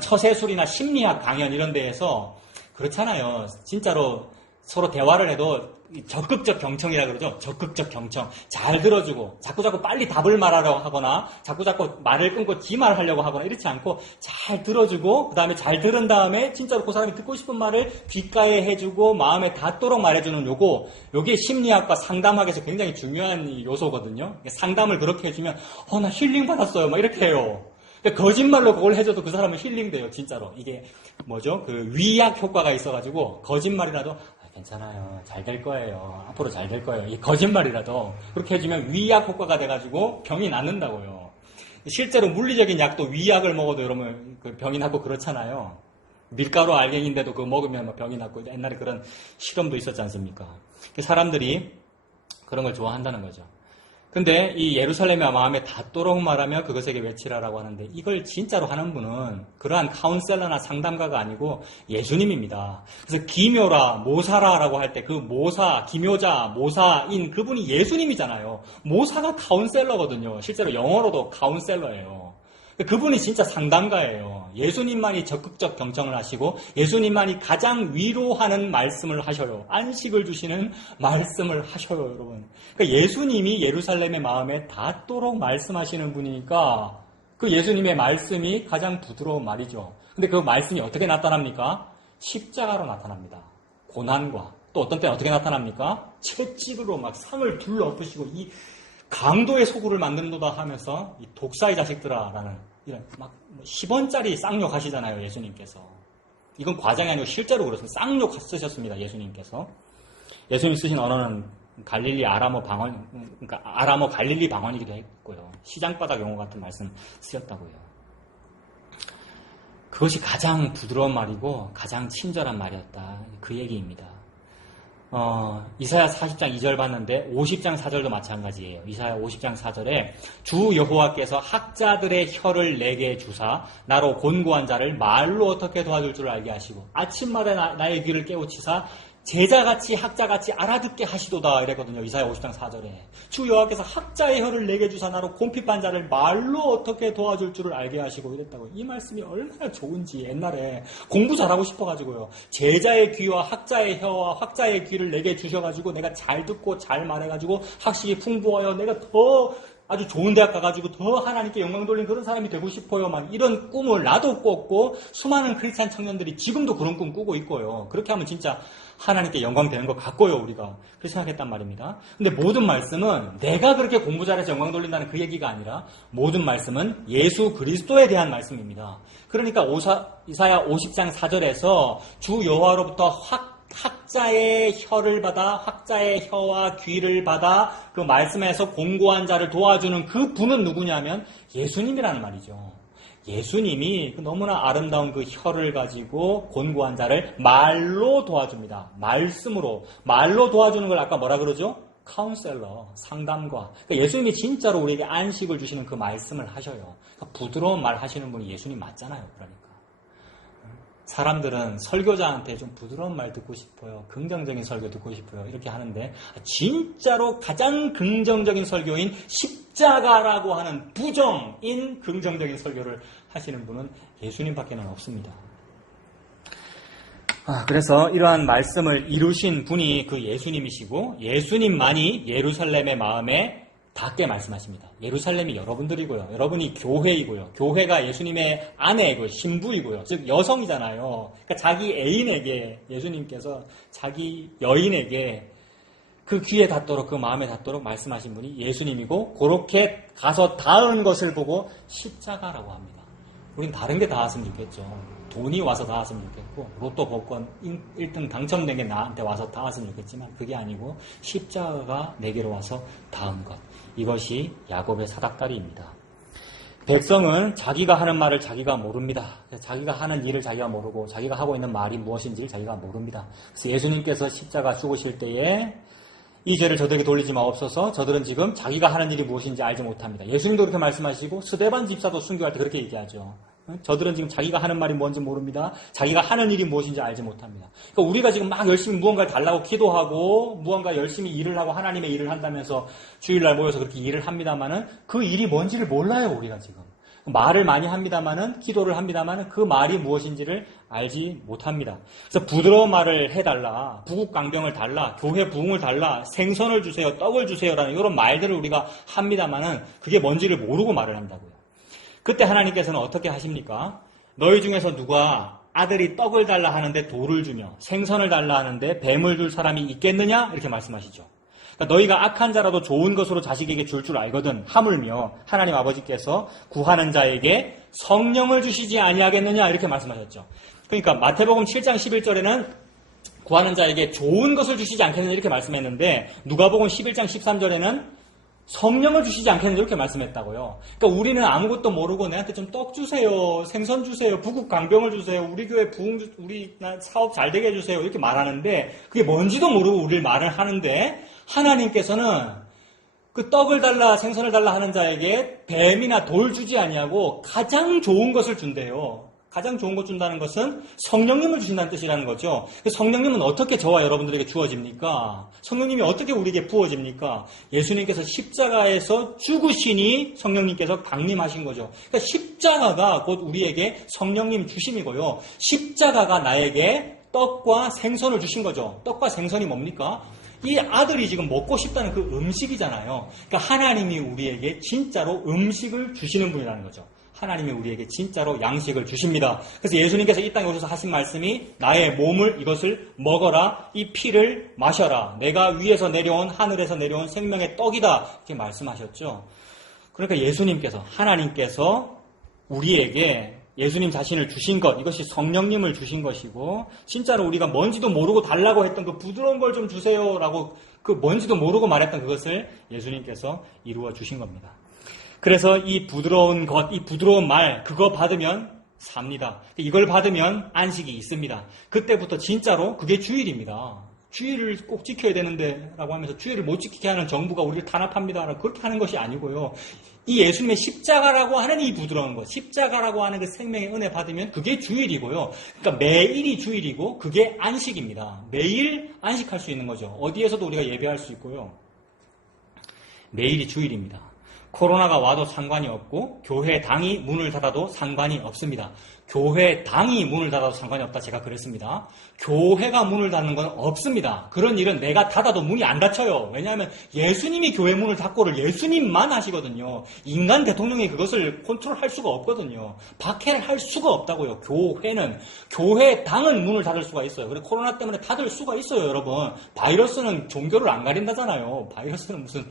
처세술이나 심리학 강연 이런 데에서 그렇잖아요. 진짜로 서로 대화를 해도 적극적 경청이라 그러죠. 적극적 경청. 잘 들어주고 자꾸 빨리 답을 말하려고 하거나 자꾸 말을 끊고 지 말하려고 하거나 이렇지 않고 잘 들어주고 그 다음에 잘 들은 다음에 진짜로 그 사람이 듣고 싶은 말을 귓가에 해주고 마음에 닿도록 말해주는 요게 심리학과 상담학에서 굉장히 중요한 요소거든요. 상담을 그렇게 해주면 나 힐링 받았어요 막 이렇게 해요. 근데 거짓말로 그걸 해줘도 그 사람은 힐링돼요. 진짜로. 이게 뭐죠? 그 위약 효과가 있어가지고 거짓말이라도 괜찮아요. 잘 될 거예요. 앞으로 잘 될 거예요. 이 거짓말이라도 그렇게 해주면 위약 효과가 돼가지고 병이 낫는다고요. 실제로 물리적인 약도 위약을 먹어도 여러분 그 병이 낫고 그렇잖아요. 밀가루 알갱인데도 그거 먹으면 병이 낫고 옛날에 그런 실험도 있었지 않습니까? 사람들이 그런 걸 좋아한다는 거죠. 근데 이 예루살렘의 마음에 닿도록 말하며 그것에게 외치라라고 하는데 이걸 진짜로 하는 분은 그러한 카운셀러나 상담가가 아니고 예수님입니다. 그래서 기묘라, 모사라라고 할 때 그 모사, 기묘자, 모사인 그분이 예수님이잖아요. 모사가 카운셀러거든요. 실제로 영어로도 카운셀러예요. 그분이 진짜 상담가예요. 예수님만이 적극적 경청을 하시고 예수님만이 가장 위로하는 말씀을 하셔요. 안식을 주시는 말씀을 하셔요, 여러분. 그러니까 예수님이 예루살렘의 마음에 닿도록 말씀하시는 분이니까 그 예수님의 말씀이 가장 부드러운 말이죠. 근데 그 말씀이 어떻게 나타납니까? 십자가로 나타납니다. 고난과 또 어떤 때는 어떻게 나타납니까? 채찍으로 막 상을 둘러엎으시고 이 강도의 소굴을 만든도다 하면서 이 독사의 자식들아라는 이런 막 10원짜리 쌍욕 하시잖아요, 예수님께서. 이건 과장이 아니고 실제로 그렇습니다. 쌍욕 쓰셨습니다, 예수님께서. 예수님 쓰신 언어는 갈릴리 아람어 방언, 그러니까 아람어 갈릴리 방언이기도 했고요. 시장바닥 용어 같은 말씀 쓰셨다고요. 그것이 가장 부드러운 말이고 가장 친절한 말이었다. 그 얘기입니다. 이사야 40장 2절 봤는데 50장 4절도 마찬가지예요. 이사야 50장 4절에 주 여호와께서 학자들의 혀를 내게 주사 나로 곤고한 자를 말로 어떻게 도와줄 줄 알게 하시고 아침마다 나의 귀를 깨우치사 제자같이 학자같이 알아듣게 하시도다 이랬거든요. 이사야 50장 4절에 주 여호와께서 학자의 혀를 내게 주사 나로 곰핍한 자를 말로 어떻게 도와줄 줄을 알게 하시고 이랬다고요. 이 말씀이 얼마나 좋은지 옛날에 공부 잘하고 싶어가지고요. 제자의 귀와 학자의 혀와 학자의 귀를 내게 주셔가지고 내가 잘 듣고 잘 말해가지고 학식이 풍부하여 내가 더 아주 좋은 대학 가가지고 더 하나님께 영광 돌린 그런 사람이 되고 싶어요. 막 이런 꿈을 나도 꿨고 수많은 크리스찬 청년들이 지금도 그런 꿈 꾸고 있고요. 그렇게 하면 진짜 하나님께 영광 되는 것 같고요. 우리가 그렇게 생각했단 말입니다. 근데 모든 말씀은 내가 그렇게 공부 잘해서 영광 돌린다는 그 얘기가 아니라 모든 말씀은 예수 그리스도에 대한 말씀입니다. 그러니까 이사야 50장 4절에서 주 여호와로부터 학자의 혀를 받아 학자의 혀와 귀를 받아 그 말씀에서 공고한 자를 도와주는 그 분은 누구냐면 예수님이라는 말이죠. 예수님이 너무나 아름다운 그 혀를 가지고 곤고한 자를 말로 도와줍니다. 말로 도와주는 걸 아까 뭐라 그러죠? 카운셀러, 상담가. 그러니까 예수님이 진짜로 우리에게 안식을 주시는 그 말씀을 하셔요. 그러니까 부드러운 말 하시는 분이 예수님 맞잖아요. 그러니까. 사람들은 설교자한테 좀 부드러운 말 듣고 싶어요. 긍정적인 설교 듣고 싶어요. 이렇게 하는데 진짜로 가장 긍정적인 설교인 십자가라고 하는 부정인 긍정적인 설교를 하시는 분은 예수님밖에는 없습니다. 그래서 이러한 말씀을 이루신 분이 그 예수님이시고 예수님만이 예루살렘의 마음에 닿게 말씀하십니다. 예루살렘이 여러분들이고요. 여러분이 교회이고요. 교회가 예수님의 아내이고 신부이고요. 즉 여성이잖아요. 그러니까 자기 애인에게 예수님께서 자기 여인에게 그 귀에 닿도록 그 마음에 닿도록 말씀하신 분이 예수님이고 그렇게 가서 닿은 것을 보고 십자가라고 합니다. 우린 다른 게 닿았으면 좋겠죠. 돈이 와서 닿았으면 좋겠고, 로또 복권 1등 당첨된 게 나한테 와서 닿았으면 좋겠지만, 그게 아니고 십자가가 내게로 와서 닿은 것. 이것이 야곱의 사닥다리입니다. 백성은 자기가 하는 말을 자기가 모릅니다. 자기가 하는 일을 자기가 모르고, 자기가 하고 있는 말이 무엇인지를 자기가 모릅니다. 그래서 예수님께서 십자가 죽으실 때에 이 죄를 저들에게 돌리지 마옵소서. 저들은 지금 자기가 하는 일이 무엇인지 알지 못합니다. 예수님도 그렇게 말씀하시고 스데반 집사도 순교할 때 그렇게 얘기하죠. 저들은 지금 자기가 하는 말이 뭔지 모릅니다. 자기가 하는 일이 무엇인지 알지 못합니다. 그러니까 우리가 지금 막 열심히 무언가를 달라고 기도하고 무언가 열심히 일을 하고 하나님의 일을 한다면서 주일날 모여서 그렇게 일을 합니다마는 그 일이 뭔지를 몰라요. 우리가 지금. 말을 많이 합니다마는, 기도를 합니다마는 그 말이 무엇인지를 알지 못합니다. 그래서 부드러운 말을 해달라, 부국강병을 달라, 교회 부흥을 달라, 생선을 주세요, 떡을 주세요라는 이런 말들을 우리가 합니다마는 그게 뭔지를 모르고 말을 한다고요. 그때 하나님께서는 어떻게 하십니까? 너희 중에서 누가 아들이 떡을 달라 하는데 돌을 주며 생선을 달라 하는데 뱀을 줄 사람이 있겠느냐? 이렇게 말씀하시죠. 그러니까 너희가 악한 자라도 좋은 것으로 자식에게 줄 줄 알거든 하물며 하나님 아버지께서 구하는 자에게 성령을 주시지 아니하겠느냐 이렇게 말씀하셨죠. 그러니까 마태복음 7장 11절에는 구하는 자에게 좋은 것을 주시지 않겠느냐 이렇게 말씀했는데 누가복음 11장 13절에는 성령을 주시지 않겠느냐 이렇게 말씀했다고요. 그러니까 우리는 아무것도 모르고 내한테 좀 떡 주세요, 생선 주세요, 부국강병을 주세요, 우리 교회 부흥, 우리 사업 잘 되게 해주세요 이렇게 말하는데 그게 뭔지도 모르고 우리를 말을 하는데 하나님께서는 그 떡을 달라 생선을 달라 하는 자에게 뱀이나 돌 주지 아니하고 가장 좋은 것을 준대요. 가장 좋은 것 준다는 것은 성령님을 주신다는 뜻이라는 거죠. 성령님은 어떻게 저와 여러분들에게 주어집니까? 성령님이 어떻게 우리에게 부어집니까? 예수님께서 십자가에서 죽으시니 성령님께서 강림하신 거죠. 그러니까 십자가가 곧 우리에게 성령님 주심이고요. 십자가가 나에게 떡과 생선을 주신 거죠. 떡과 생선이 뭡니까? 이 아들이 지금 먹고 싶다는 그 음식이잖아요. 그러니까 하나님이 우리에게 진짜로 음식을 주시는 분이라는 거죠. 하나님이 우리에게 진짜로 양식을 주십니다. 그래서 예수님께서 이 땅에 오셔서 하신 말씀이 나의 몸을 이것을 먹어라, 이 피를 마셔라. 내가 위에서 내려온 하늘에서 내려온 생명의 떡이다. 이렇게 말씀하셨죠. 그러니까 예수님께서 하나님께서 우리에게 예수님 자신을 주신 것, 이것이 성령님을 주신 것이고 진짜로 우리가 뭔지도 모르고 달라고 했던 그 부드러운 걸 좀 주세요라고 그 뭔지도 모르고 말했던 그것을 예수님께서 이루어 주신 겁니다. 그래서 이 부드러운 것, 이 부드러운 말, 그거 받으면 삽니다. 이걸 받으면 안식이 있습니다. 그때부터 진짜로 그게 주일입니다. 주일을 꼭 지켜야 되는데 라고 하면서 주일을 못 지키게 하는 정부가 우리를 탄압합니다. 그렇게 하는 것이 아니고요. 이 예수님의 십자가라고 하는 이 부드러운 것, 십자가라고 하는 그 생명의 은혜 받으면 그게 주일이고요. 그러니까 매일이 주일이고 그게 안식입니다. 매일 안식할 수 있는 거죠. 어디에서도 우리가 예배할 수 있고요. 매일이 주일입니다. 코로나가 와도 상관이 없고 교회 당이 문을 닫아도 상관이 없습니다. 교회 당이 문을 닫아도 상관이 없다 제가 그랬습니다. 교회가 문을 닫는 건 없습니다. 그런 일은 내가 닫아도 문이 안 닫혀요. 왜냐하면 예수님이 교회 문을 닫고를 예수님만 하시거든요. 인간 대통령이 그것을 컨트롤할 수가 없거든요. 박해를 할 수가 없다고요. 교회는. 교회 당은 문을 닫을 수가 있어요. 그래 코로나 때문에 닫을 수가 있어요. 여러분. 바이러스는 종교를 안 가린다잖아요. 바이러스는 무슨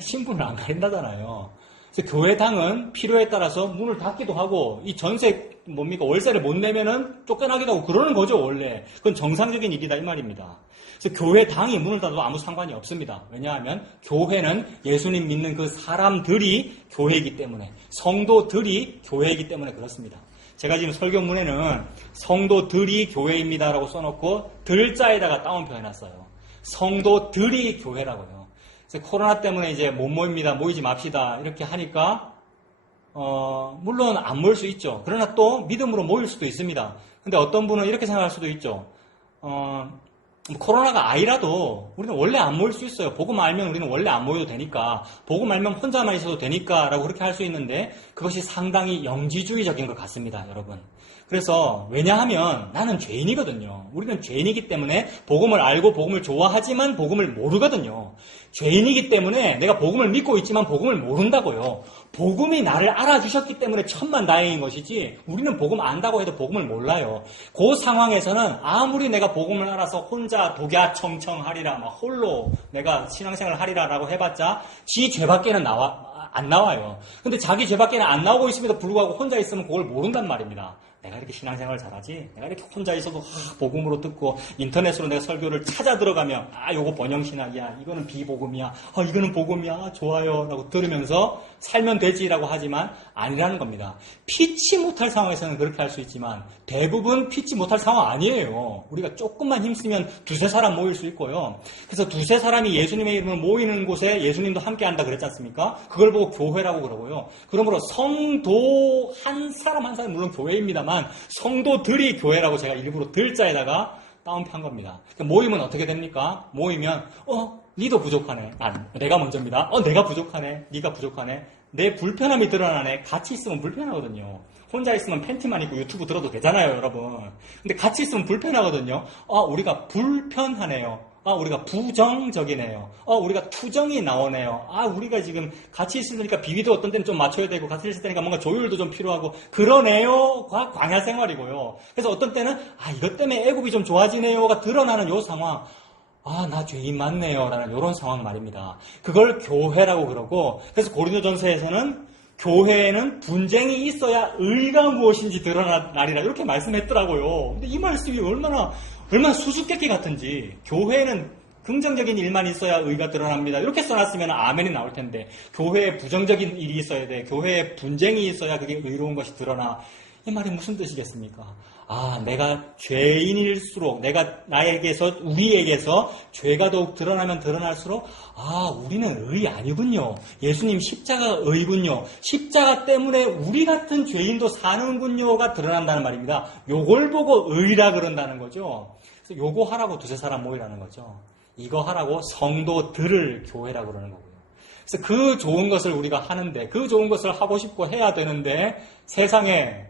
신분을 안 가린다잖아요. 그래서 교회당은 필요에 따라서 문을 닫기도 하고 이 전세 월세를 못 내면은 쫓겨나기도 하고 그러는 거죠 원래. 그건 정상적인 일이다 이 말입니다. 그래서 교회당이 문을 닫아도 아무 상관이 없습니다. 왜냐하면 교회는 예수님 믿는 그 사람들이 교회이기 때문에 성도들이 교회이기 때문에 그렇습니다. 제가 지금 설교문에는 성도들이 교회입니다라고 써놓고 들자에다가 따옴표 해놨어요. 성도들이 교회라고요. 코로나 때문에 이제 못 모입니다. 모이지 맙시다. 이렇게 하니까, 물론 안 모일 수 있죠. 그러나 또 믿음으로 모일 수도 있습니다. 근데 어떤 분은 이렇게 생각할 수도 있죠. 코로나가 아니라도 우리는 원래 안 모일 수 있어요. 복음 알면 우리는 원래 안 모여도 되니까, 복음 알면 혼자만 있어도 되니까 라고 그렇게 할 수 있는데 그것이 상당히 영지주의적인 것 같습니다. 여러분. 그래서 왜냐하면 나는 죄인이거든요. 우리는 죄인이기 때문에 복음을 알고 복음을 좋아하지만 복음을 모르거든요. 죄인이기 때문에 내가 복음을 믿고 있지만 복음을 모른다고요. 복음이 나를 알아주셨기 때문에 천만다행인 것이지 우리는 복음 안다고 해도 복음을 몰라요. 그 상황에서는 아무리 내가 복음을 알아서 혼자 독야청청하리라 막 홀로 내가 신앙생활을 하리라라고 해봤자 지 죄밖에는 안 나와요. 근데 자기 죄밖에는 안 나오고 있음에도 불구하고 혼자 있으면 그걸 모른단 말입니다. 내가 이렇게 신앙생활을 잘하지? 내가 이렇게 혼자 있어도 복음으로 듣고 인터넷으로 내가 설교를 찾아 들어가면 요거 번영신학이야, 이거는 비복음이야, 이거는 복음이야, 좋아요 라고 들으면서 살면 되지라고 하지만 아니라는 겁니다. 피치 못할 상황에서는 그렇게 할 수 있지만 대부분 피치 못할 상황 아니에요. 우리가 조금만 힘쓰면 두세 사람 모일 수 있고요. 그래서 두세 사람이 예수님의 이름을 모이는 곳에 예수님도 함께 한다 그랬지 않습니까? 그걸 보고 교회라고 그러고요. 그러므로 성도 한 사람 한 사람 물론 교회입니다만 성도들이 교회라고 제가 일부러 들자에다가 따옴표한 겁니다. 그러니까 모이면 어떻게 됩니까? 모이면 니도 부족하네. 내가 먼저입니다. 내가 부족하네. 니가 부족하네. 내 불편함이 드러나네. 같이 있으면 불편하거든요. 혼자 있으면 팬티만 입고 유튜브 들어도 되잖아요, 여러분. 근데 같이 있으면 불편하거든요. 우리가 불편하네요. 우리가 부정적이네요. 우리가 투정이 나오네요. 우리가 지금 같이 있으니까 비위도 어떤 때는 좀 맞춰야 되고, 같이 있을 때니까 뭔가 조율도 좀 필요하고, 그러네요가 광야 생활이고요. 그래서 어떤 때는, 이것 때문에 애굽이 좀 좋아지네요가 드러나는 요 상황. 나 죄인 맞네요. 라는 이런 상황 말입니다. 그걸 교회라고 그러고, 그래서 고린도전서에서는 교회에는 분쟁이 있어야 의가 무엇인지 드러나리라 이렇게 말씀했더라고요. 근데 이 말씀이 얼마나 수수께끼 같은지. 교회에는 긍정적인 일만 있어야 의가 드러납니다. 이렇게 써놨으면 아멘이 나올 텐데 교회에 부정적인 일이 있어야 돼. 교회에 분쟁이 있어야 그게 의로운 것이 드러나. 이 말이 무슨 뜻이겠습니까? 내가 죄인일수록 우리에게서 죄가 더욱 드러나면 드러날수록 우리는 의 아니군요. 예수님 십자가 의군요. 십자가 때문에 우리 같은 죄인도 사는군요가 드러난다는 말입니다. 요걸 보고 의라 그런다는 거죠. 그래서 요거 하라고 두세 사람 모이라는 거죠. 이거 하라고 성도들을 교회라고 그러는 거고요. 그래서 그 좋은 것을 우리가 하는데, 그 좋은 것을 하고 싶고 해야 되는데 세상에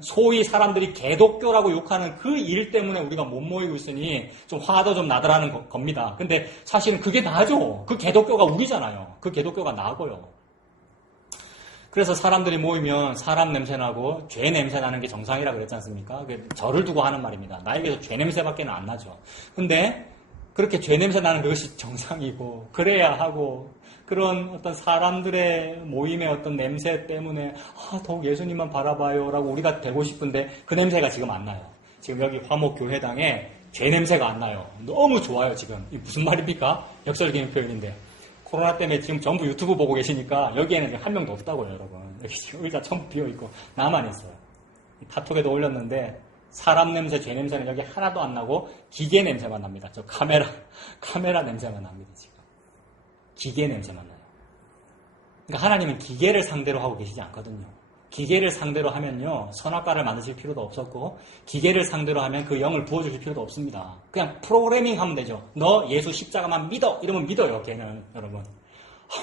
소위 사람들이 개독교라고 욕하는 그 일 때문에 우리가 못 모이고 있으니 좀 화도 좀 나더라는 겁니다. 근데 사실은 그게 나죠. 그 개독교가 우리잖아요. 그 개독교가 나고요. 그래서 사람들이 모이면 사람 냄새 나고 죄 냄새 나는 게 정상이라 그랬지 않습니까? 저를 두고 하는 말입니다. 나에게서 죄 냄새밖에 안 나죠. 근데 그렇게 죄 냄새 나는 그것이 정상이고 그래야 하고, 그런 어떤 사람들의 모임의 어떤 냄새 때문에 더욱 예수님만 바라봐요 라고 우리가 되고 싶은데 그 냄새가 지금 안 나요. 지금 여기 화목교회당에 죄 냄새가 안 나요. 너무 좋아요. 지금 이게 무슨 말입니까? 역설적인 표현인데 코로나 때문에 지금 전부 유튜브 보고 계시니까 여기에는 한 명도 없다고요, 여러분. 여기 지금 의자 전부 비어있고 나만 있어요. 카톡에도 올렸는데 사람 냄새, 죄 냄새는 여기 하나도 안 나고 기계 냄새만 납니다. 저 카메라 냄새만 납니다, 지금. 기계 냄새만 나요. 그러니까 하나님은 기계를 상대로 하고 계시지 않거든요. 기계를 상대로 하면요, 선악과를 만드실 필요도 없었고, 기계를 상대로 하면 그 영을 부어주실 필요도 없습니다. 그냥 프로그래밍 하면 되죠. 너 예수 십자가만 믿어! 이러면 믿어요, 걔는, 여러분.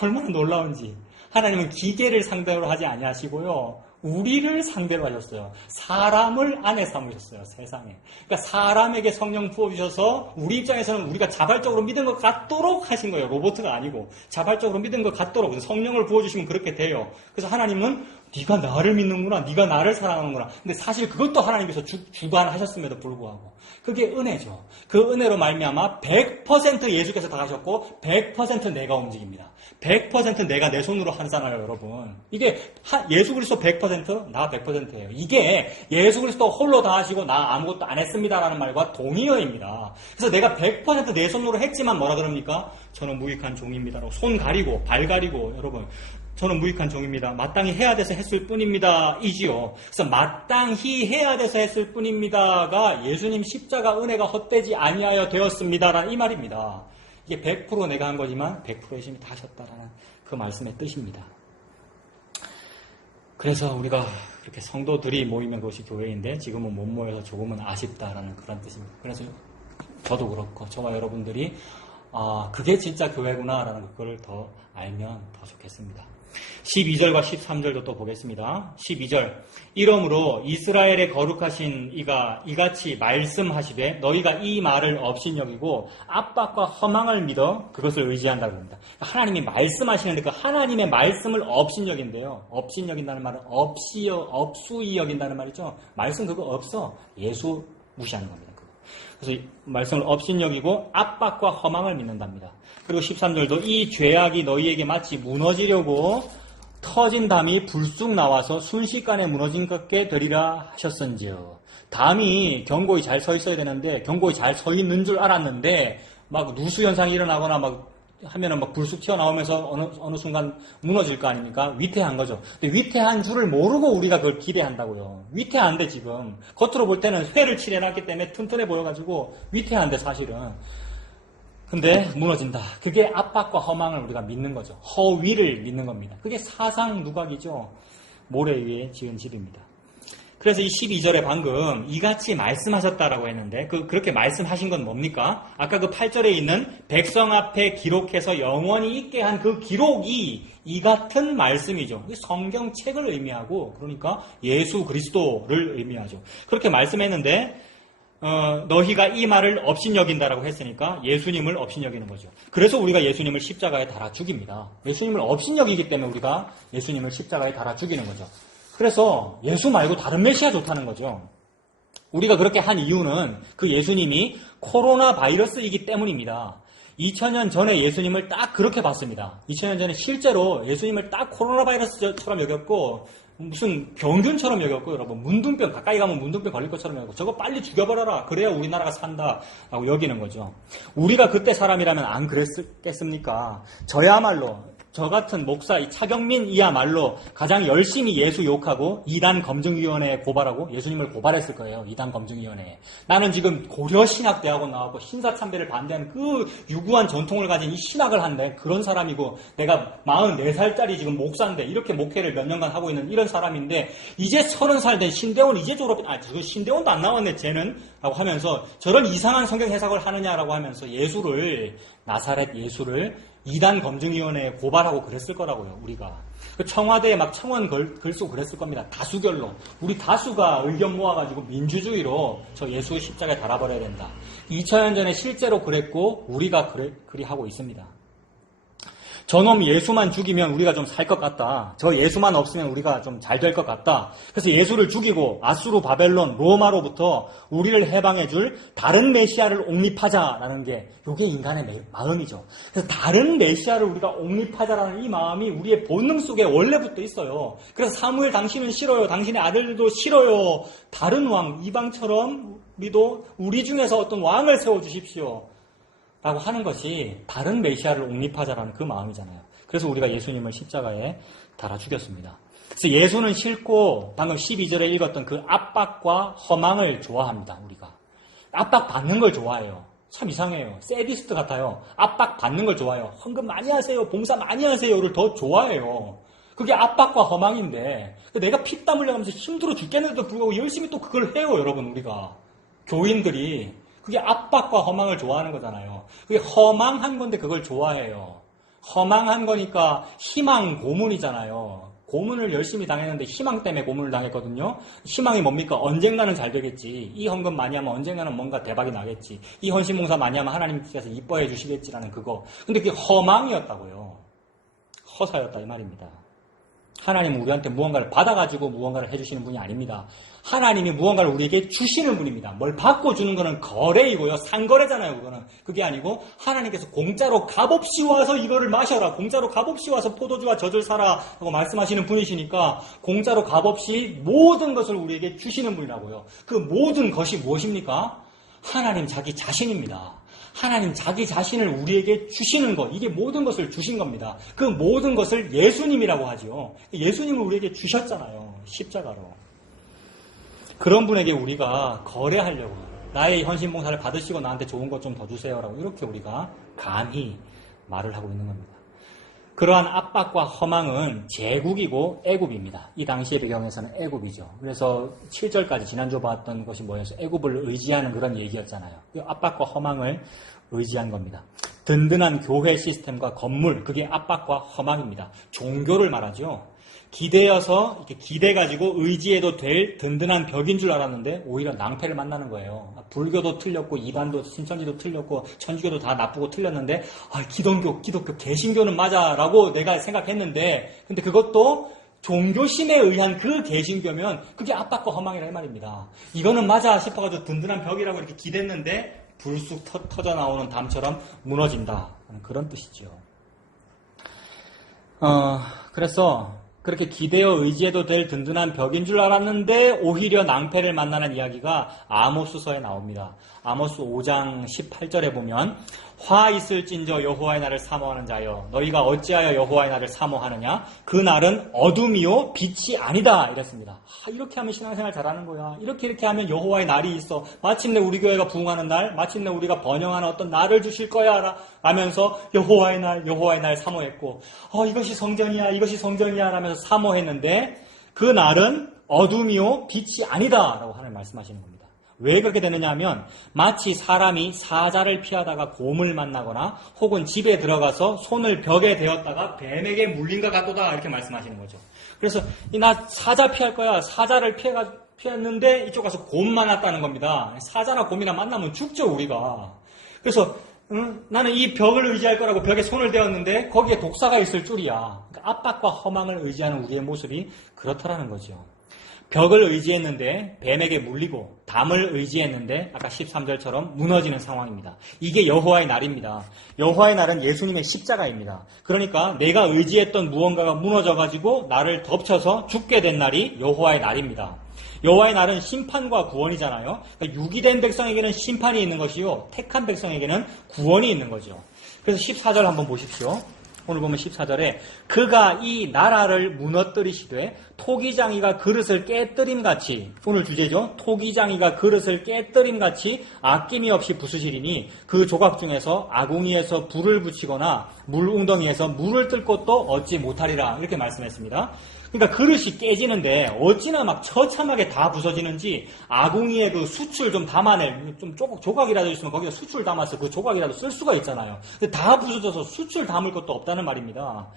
얼마나 놀라운지. 하나님은 기계를 상대로 하지 아니하시고요, 우리를 상대로 하셨어요. 사람을 안에 삼으셨어요, 세상에. 그러니까 사람에게 성령 부어주셔서 우리 입장에서는 우리가 자발적으로 믿은 것 같도록 하신 거예요. 로봇가 아니고 자발적으로 믿은 것 같도록 성령을 부어주시면 그렇게 돼요. 그래서 하나님은 네가 나를 믿는구나, 네가 나를 사랑하는구나. 근데 사실 그것도 하나님께서 주관하셨음에도 불구하고 그게 은혜죠. 그 은혜로 말미암아 100% 예수께서 다 하셨고 100% 내가 움직입니다. 100% 내가 내 손으로 하잖아요, 여러분. 이게 예수 그리스도 100%, 나 100%예요. 이게 예수 그리스도 홀로 다 하시고 나 아무것도 안 했습니다라는 말과 동의어입니다. 그래서 내가 100% 내 손으로 했지만 뭐라 그럽니까? 저는 무익한 종입니다라고 손 가리고 발 가리고, 여러분, 저는 무익한 종입니다. 마땅히 해야 돼서 했을 뿐입니다. 이지요. 그래서 마땅히 해야 돼서 했을 뿐입니다가 예수님 십자가 은혜가 헛되지 아니하여 되었습니다라는 이 말입니다. 이게 100% 내가 한 거지만 100% 예수님이 다 하셨다라는 그 말씀의 뜻입니다. 그래서 우리가 그렇게 성도들이 모이면 그것이 교회인데 지금은 못 모여서 조금은 아쉽다라는 그런 뜻입니다. 그래서 저도 그렇고 저와 여러분들이 그게 진짜 교회구나라는 걸 더 알면 더 좋겠습니다. 12절과 13절도 또 보겠습니다. 12절 이러므로 이스라엘의 거룩하신 이가 이같이 말씀하시되 너희가 이 말을 업신여기고 압박과 허망을 믿어 그것을 의지한다고 합니다. 하나님이 말씀하시는데 그 하나님의 말씀을 업신여긴대요. 업신여긴다는 말은 업수이 여긴다는 말이죠. 말씀 그거 없어. 예수 무시하는 겁니다. 그래서 말씀을 업신여기고 압박과 허망을 믿는답니다. 그리고 13절도 이 죄악이 너희에게 마치 무너지려고 터진 담이 불쑥 나와서 순식간에 무너진 것게 되리라 하셨은지요. 담이 견고히 잘 서 있어야 되는데 견고히 잘 서 있는 줄 알았는데 막 누수 현상이 일어나거나 막 하면은 막 불쑥 튀어나오면서 어느 순간 무너질 거 아닙니까? 위태한 거죠. 근데 위태한 줄을 모르고 우리가 그걸 기대한다고요. 위태한데 지금 겉으로 볼 때는 회를 칠해놨기 때문에 튼튼해 보여가지고 위태한데 사실은. 근데 무너진다. 그게 압박과 허망을 우리가 믿는 거죠. 허위를 믿는 겁니다. 그게 사상 누각이죠. 모래 위에 지은 집입니다. 그래서 이 12절에 방금 이같이 말씀하셨다라고 했는데 그렇게 말씀하신 건 뭡니까? 아까 그 8절에 있는 백성 앞에 기록해서 영원히 있게 한 그 기록이 이 같은 말씀이죠. 성경책을 의미하고 그러니까 예수 그리스도를 의미하죠. 그렇게 말씀했는데 너희가 이 말을 업신여긴다라고 했으니까 예수님을 업신여기는 거죠. 그래서 우리가 예수님을 십자가에 달아 죽입니다. 예수님을 업신여기기 때문에 우리가 예수님을 십자가에 달아 죽이는 거죠. 그래서 예수 말고 다른 메시아 좋다는 거죠. 우리가 그렇게 한 이유는 그 예수님이 코로나 바이러스이기 때문입니다. 2000년 전에 예수님을 딱 그렇게 봤습니다. 2000년 전에 실제로 예수님을 딱 코로나 바이러스처럼 여겼고 무슨 병균처럼 여겼고 여러분 문둥병 가까이 가면 문둥병 걸릴 것처럼 여겼고 저거 빨리 죽여버려라. 그래야 우리나라가 산다라고 여기는 거죠. 우리가 그때 사람이라면 안 그랬겠습니까? 저야말로 저 같은 목사 이 차경민 이야말로 가장 열심히 예수 욕하고 이단 검증위원회에 고발하고 예수님을 고발했을 거예요. 이단 검증위원회에. 나는 지금 고려신학대학원 나왔고 신사참배를 반대하는 그 유구한 전통을 가진 이 신학을 한데 그런 사람이고 내가 44살짜리 지금 목사인데 이렇게 목회를 몇 년간 하고 있는 이런 사람인데 이제 30살 된 신대원 이제 저 신대원도 안 나왔네 쟤는 라고 하면서 저런 이상한 성경 해석을 하느냐라고 하면서 나사렛 예수를 이단 검증위원회에 고발하고 그랬을 거라고요, 우리가. 청와대에 막 청원 글 쓰고 그랬을 겁니다. 다수결로. 우리 다수가 의견 모아가지고 민주주의로 저 예수 십자가에 달아버려야 된다. 2000년 전에 실제로 그랬고, 우리가 그리 하고 있습니다. 저놈 예수만 죽이면 우리가 좀 살 것 같다. 저 예수만 없으면 우리가 좀 잘 될 것 같다. 그래서 예수를 죽이고 아수르, 바벨론, 로마로부터 우리를 해방해줄 다른 메시아를 옹립하자라는 게 이게 인간의 마음이죠. 그래서 다른 메시아를 우리가 옹립하자라는 이 마음이 우리의 본능 속에 원래부터 있어요. 그래서 사무엘 당신은 싫어요. 당신의 아들들도 싫어요. 다른 왕, 이방처럼 우리 중에서 어떤 왕을 세워주십시오. 라고 하는 것이 다른 메시아를 옹립하자라는 그 마음이잖아요. 그래서 우리가 예수님을 십자가에 달아 죽였습니다. 그래서 예수는 싫고 방금 12절에 읽었던 그 압박과 허망을 좋아합니다. 우리가. 압박받는 걸 좋아해요. 참 이상해요. 세디스트 같아요. 압박받는 걸 좋아해요. 헌금 많이 하세요. 봉사 많이 하세요를 더 좋아해요. 그게 압박과 허망인데 내가 피땀 흘려가면서 힘들어 죽겠는데도 불구하고 열심히 또 그걸 해요. 여러분 우리가. 교인들이. 그게 압박과 허망을 좋아하는 거잖아요. 그게 허망한 건데 그걸 좋아해요. 허망한 거니까 희망 고문이잖아요. 고문을 열심히 당했는데 희망 때문에 고문을 당했거든요. 희망이 뭡니까? 언젠가는 잘 되겠지. 이 헌금 많이 하면 언젠가는 뭔가 대박이 나겠지. 이 헌신봉사 많이 하면 하나님께서 이뻐해 주시겠지라는 그거. 근데 그게 허망이었다고요. 허사였다 이 말입니다. 하나님은 우리한테 무언가를 받아가지고 무언가를 해주시는 분이 아닙니다. 하나님이 무언가를 우리에게 주시는 분입니다. 뭘 받고 주는 거는 거래이고요. 상거래잖아요. 그거는. 그게 아니고 하나님께서 공짜로 값없이 와서 이거를 마셔라. 공짜로 값없이 와서 포도주와 젖을 사라. 하고 말씀하시는 분이시니까 공짜로 값없이 모든 것을 우리에게 주시는 분이라고요. 그 모든 것이 무엇입니까? 하나님 자기 자신입니다. 하나님 자기 자신을 우리에게 주시는 것, 이게 모든 것을 주신 겁니다. 그 모든 것을 예수님이라고 하죠. 예수님을 우리에게 주셨잖아요. 십자가로. 그런 분에게 우리가 거래하려고 나의 헌신봉사를 받으시고 나한테 좋은 것 좀 더 주세요라고 이렇게 우리가 감히 말을 하고 있는 겁니다. 그러한 압박과 허망은 제국이고 애굽입니다. 이 당시의 배경에서는 애굽이죠. 그래서 7절까지 지난주 봤던 것이 뭐였어요? 애굽을 의지하는 그런 얘기였잖아요. 이 압박과 허망을 의지한 겁니다. 든든한 교회 시스템과 건물, 그게 압박과 허망입니다. 종교를 말하죠. 기대어서 이렇게 기대 가지고 의지해도 될 든든한 벽인 줄 알았는데 오히려 낭패를 만나는 거예요. 불교도 틀렸고 이단도 신천지도 틀렸고 천주교도 다 나쁘고 틀렸는데 기독교, 개신교는 맞아라고 내가 생각했는데 근데 그것도 종교심에 의한 그 개신교면 그게 압박과 허망이라 이 말입니다. 이거는 맞아 싶어가지고 든든한 벽이라고 이렇게 기댔는데 불쑥 터져 나오는 담처럼 무너진다. 그런 뜻이죠. 그래서 그렇게 기대어 의지해도 될 든든한 벽인 줄 알았는데 오히려 낭패를 만나는 이야기가 아모스서에 나옵니다. 아모스 5장 18절에 보면 화 있을진저 여호와의 날을 사모하는 자여 너희가 어찌하여 여호와의 날을 사모하느냐 그 날은 어둠이요 빛이 아니다 이랬습니다. 이렇게 하면 신앙생활 잘하는 거야. 이렇게 하면 여호와의 날이 있어. 마침내 우리 교회가 부흥하는 날, 마침내 우리가 번영하는 어떤 날을 주실 거야 라면서 여호와의 날 사모했고 이것이 성전이야 라면서 사모했는데 그 날은 어둠이요 빛이 아니다 라고 하나님 말씀하시는 겁니다. 왜 그렇게 되느냐 하면 마치 사람이 사자를 피하다가 곰을 만나거나 혹은 집에 들어가서 손을 벽에 대었다가 뱀에게 물린 것 같도다 이렇게 말씀하시는 거죠. 그래서 나 사자 피할 거야. 사자를 피했는데 이쪽 가서 곰 만났다는 겁니다. 사자나 곰이나 만나면 죽죠 우리가. 그래서 나는 이 벽을 의지할 거라고 벽에 손을 대었는데 거기에 독사가 있을 줄이야. 그러니까 압박과 허망을 의지하는 우리의 모습이 그렇다라는 거죠. 벽을 의지했는데 뱀에게 물리고 담을 의지했는데 아까 13절처럼 무너지는 상황입니다. 이게 여호와의 날입니다. 여호와의 날은 예수님의 십자가입니다. 그러니까 내가 의지했던 무언가가 무너져가지고 나를 덮쳐서 죽게 된 날이 여호와의 날입니다. 여호와의 날은 심판과 구원이잖아요. 그러니까 유기된 백성에게는 심판이 있는 것이요 택한 백성에게는 구원이 있는 거죠. 그래서 14절 한번 보십시오. 오늘 보면 14절에 그가 이 나라를 무너뜨리시되 토기장이가 그릇을 깨뜨림같이 오늘 주제죠. 토기장이가 그릇을 깨뜨림같이 아낌이 없이 부수시리니 그 조각 중에서 아궁이에서 불을 붙이거나 물웅덩이에서 물을 뜰 것도 얻지 못하리라 이렇게 말씀했습니다. 그러니까 그릇이 깨지는데 어찌나 막 처참하게 다 부서지는지 아궁이에 그 수출 좀 담아낼 좀 조각이라도 있으면 거기다 수출 담아서 그 조각이라도 쓸 수가 있잖아요. 근데 다 부서져서 수출 담을 것도 없다는 말입니다.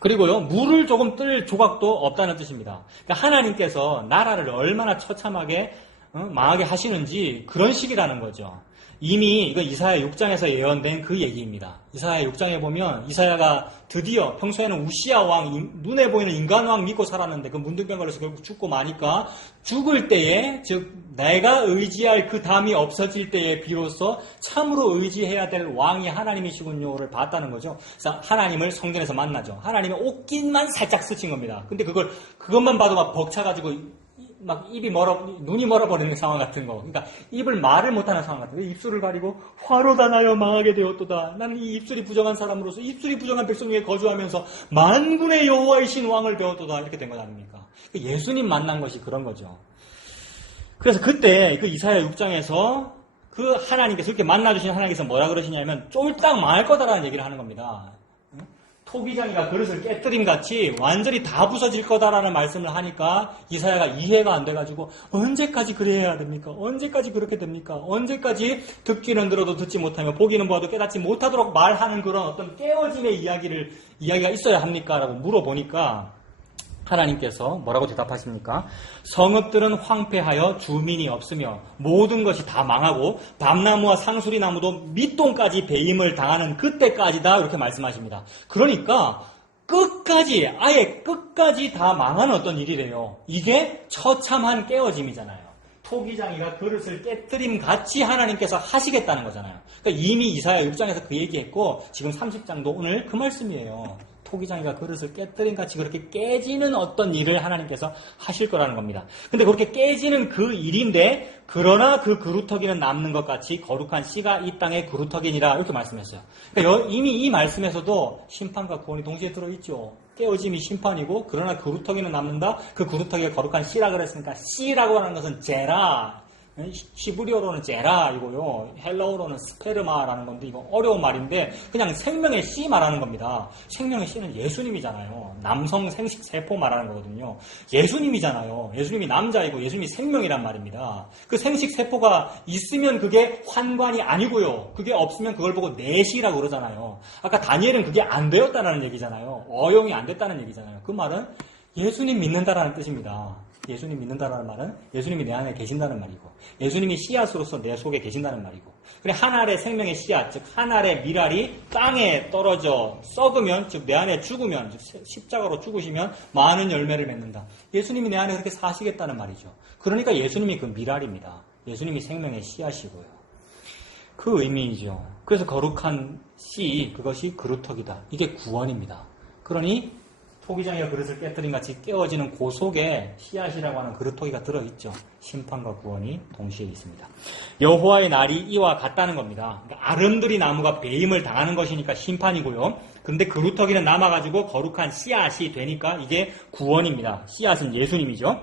그리고요 물을 조금 뜰 조각도 없다는 뜻입니다. 그러니까 하나님께서 나라를 얼마나 처참하게 망하게 하시는지 그런 식이라는 거죠. 이미 이거 이사야 6장에서 예언된 그 얘기입니다. 이사야 6장에 보면 이사야가 드디어 평소에는 우시야 왕, 눈에 보이는 인간 왕 믿고 살았는데 그 문둥병 걸려서 결국 죽고 마니까 죽을 때에 즉 내가 의지할 그 담이 없어질 때에 비로소 참으로 의지해야 될 왕이 하나님이시군요를 봤다는 거죠. 그래서 하나님을 성전에서 만나죠. 하나님의 옷깃만 살짝 스친 겁니다. 근데 그것만 봐도 막 벅차가지고 막 눈이 멀어버리는 상황 같은 거. 그러니까 입을 말을 못하는 상황 같은 거. 입술을 가리고 화로다 나여 망하게 되었도다. 나는 이 입술이 부정한 사람으로서 입술이 부정한 백성 위에 거주하면서 만군의 여호와이신 왕을 배웠도다. 이렇게 된 것 아닙니까? 예수님 만난 것이 그런 거죠. 그래서 그때 그 이사야 6장에서 그 하나님께서 이렇게 만나주신 하나님께서 뭐라 그러시냐면 쫄딱 망할 거다라는 얘기를 하는 겁니다. 토기장이가 그릇을 깨뜨림같이 완전히 다 부서질 거다라는 말씀을 하니까 이사야가 이해가 안 돼가지고 언제까지 그래야 됩니까? 언제까지 그렇게 됩니까? 언제까지 듣기는 들어도 듣지 못하며 보기는 보아도 깨닫지 못하도록 말하는 그런 어떤 깨어짐의 이야기가 있어야 합니까? 라고 물어보니까 하나님께서 뭐라고 대답하십니까? 성읍들은 황폐하여 주민이 없으며 모든 것이 다 망하고 밤나무와 상수리나무도 밑동까지 배임을 당하는 그때까지다 이렇게 말씀하십니다. 그러니까 아예 끝까지 다 망한 어떤 일이래요. 이게 처참한 깨어짐이잖아요. 토기장이가 그릇을 깨뜨림 같이 하나님께서 하시겠다는 거잖아요. 그러니까 이미 이사야 6장에서 그 얘기했고 지금 30장도 오늘 그 말씀이에요. 토기장이가 그릇을 깨뜨린 같이 그렇게 깨지는 어떤 일을 하나님께서 하실 거라는 겁니다. 근데 그렇게 깨지는 그 일인데 그러나 그 그루터기는 남는 것 같이 거룩한 씨가 이 땅의 그루터기니라 이렇게 말씀했어요. 그러니까 이미 이 말씀에서도 심판과 구원이 동시에 들어있죠. 깨어짐이 심판이고 그러나 그루터기는 남는다. 그 그루터기가 거룩한 씨라 그랬으니까 씨라고 하는 것은 제라. 히브리어로는 제라이고요. 헬라어로는 스페르마라는 건데 이거 어려운 말인데 그냥 생명의 씨 말하는 겁니다. 생명의 씨는 예수님이잖아요. 남성 생식 세포 말하는 거거든요. 예수님이잖아요. 예수님이 남자이고 예수님이 생명이란 말입니다. 그 생식 세포가 있으면 그게 환관이 아니고요. 그게 없으면 그걸 보고 내시라고 그러잖아요. 아까 다니엘은 그게 안 되었다는 얘기잖아요. 어용이 안 됐다는 얘기잖아요. 그 말은 예수님 믿는다라는 뜻입니다. 예수님 믿는다라는 말은 예수님이 내 안에 계신다는 말이고 예수님이 씨앗으로서 내 속에 계신다는 말이고 그래 한 알의 생명의 씨앗 즉 한 알의 밀알이 땅에 떨어져 썩으면 즉 내 안에 죽으면 즉 십자가로 죽으시면 많은 열매를 맺는다. 예수님이 내 안에 그렇게 사시겠다는 말이죠. 그러니까 예수님이 그 밀알입니다. 예수님이 생명의 씨앗이고요. 그 의미이죠. 그래서 거룩한 씨 그것이 그루터기다. 이게 구원입니다. 그러니 토기장이가 그릇을 깨뜨린 같이 깨어지는 그 속에 씨앗이라고 하는 그루터기가 들어있죠. 심판과 구원이 동시에 있습니다. 여호와의 날이 이와 같다는 겁니다. 그러니까 아름드리 나무가 배임을 당하는 것이니까 심판이고요. 근데 그루터기는 남아가지고 거룩한 씨앗이 되니까 이게 구원입니다. 씨앗은 예수님이죠.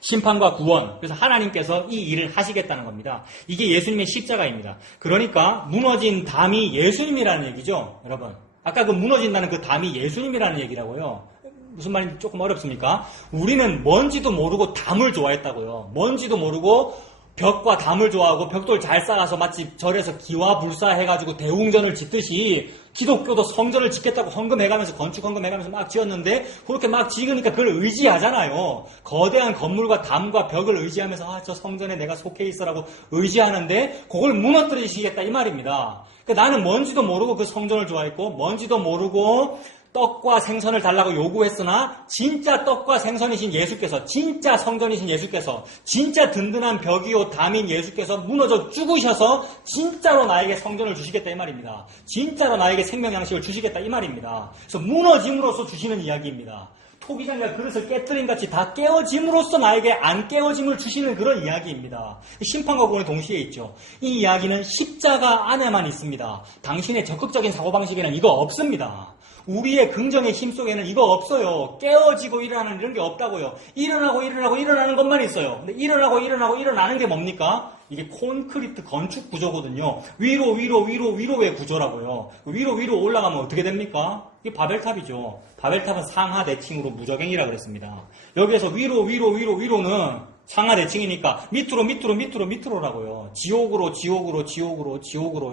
심판과 구원. 그래서 하나님께서 이 일을 하시겠다는 겁니다. 이게 예수님의 십자가입니다. 그러니까 무너진 담이 예수님이라는 얘기죠. 여러분. 아까 그 무너진다는 그 담이 예수님이라는 얘기라고요. 무슨 말인지 조금 어렵습니까? 우리는 뭔지도 모르고 담을 좋아했다고요. 뭔지도 모르고 벽과 담을 좋아하고 벽돌 잘 쌓아서 마치 절에서 기와불사해가지고 대웅전을 짓듯이 기독교도 성전을 짓겠다고 헌금해가면서 건축 헌금해가면서 막 지었는데 그렇게 막 지으니까 그걸 의지하잖아요. 거대한 건물과 담과 벽을 의지하면서 저 성전에 내가 속해 있어라고 의지하는데 그걸 무너뜨리시겠다 이 말입니다. 그러니까 나는 뭔지도 모르고 그 성전을 좋아했고 뭔지도 모르고 떡과 생선을 달라고 요구했으나 진짜 떡과 생선이신 예수께서 진짜 성전이신 예수께서 진짜 든든한 벽이요 담인 예수께서 무너져 죽으셔서 진짜로 나에게 성전을 주시겠다 이 말입니다. 진짜로 나에게 생명 양식을 주시겠다 이 말입니다. 그래서 무너짐으로써 주시는 이야기입니다. 토기장이가 그릇을 깨뜨린 같이 다 깨어짐으로써 나에게 안 깨어짐을 주시는 그런 이야기입니다. 심판과 구원이 동시에 있죠. 이 이야기는 십자가 안에만 있습니다. 당신의 적극적인 사고방식에는 이거 없습니다. 우리의 긍정의 힘 속에는 이거 없어요. 깨어지고 일어나는 이런 게 없다고요. 일어나는 것만 있어요. 근데 일어나는 게 뭡니까? 이게 콘크리트 건축 구조거든요. 위로의 구조라고요. 위로 올라가면 어떻게 됩니까? 이게 바벨탑이죠. 바벨탑은 상하 대칭으로 무저갱이라 그랬습니다. 여기에서 위로는 상하 대칭이니까 밑으로라고요. 지옥으로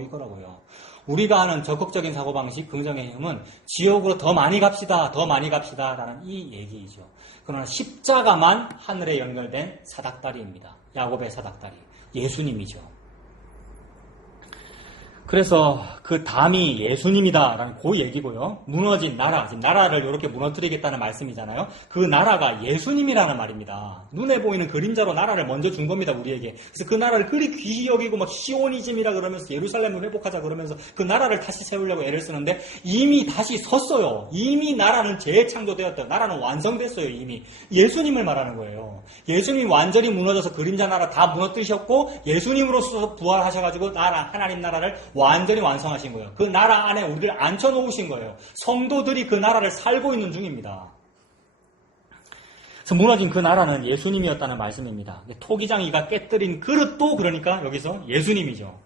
이거라고요. 우리가 하는 적극적인 사고방식, 긍정의 힘은 지옥으로 더 많이 갑시다라는 이 얘기이죠. 그러나 십자가만 하늘에 연결된 사닥다리입니다. 야곱의 사닥다리. 예수님이죠. 그래서 그 담이 예수님이다라는 그 얘기고요. 무너진 나라, 지금 나라를 이렇게 무너뜨리겠다는 말씀이잖아요. 그 나라가 예수님이라는 말입니다. 눈에 보이는 그림자로 나라를 먼저 준 겁니다, 우리에게. 그래서 그 나라를 그리 귀히 여기고 막 시오니즘이라 그러면서 예루살렘을 회복하자 그러면서 그 나라를 다시 세우려고 애를 쓰는데 이미 다시 섰어요. 이미 나라는 재창조되었다. 나라는 완성됐어요, 이미. 예수님을 말하는 거예요. 예수님이 완전히 무너져서 그림자 나라 다 무너뜨리셨고 예수님으로서 부활하셔가지고 하나님 나라를 완전히 완성하신 거예요. 그 나라 안에 우리를 앉혀놓으신 거예요. 성도들이 그 나라를 살고 있는 중입니다. 그래서 무너진 그 나라는 예수님이었다는 말씀입니다. 토기장이가 깨뜨린 그릇도 그러니까 여기서 예수님이죠.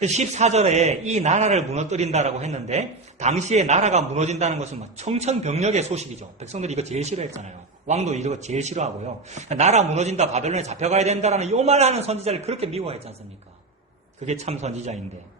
14절에 이 나라를 무너뜨린다라고 했는데 당시에 나라가 무너진다는 것은 청천벽력의 소식이죠. 백성들이 이거 제일 싫어했잖아요. 왕도 이거 제일 싫어하고요. 나라 무너진다, 바벨론에 잡혀가야 된다라는 요 말하는 선지자를 그렇게 미워했지 않습니까? 그게 참 선지자인데.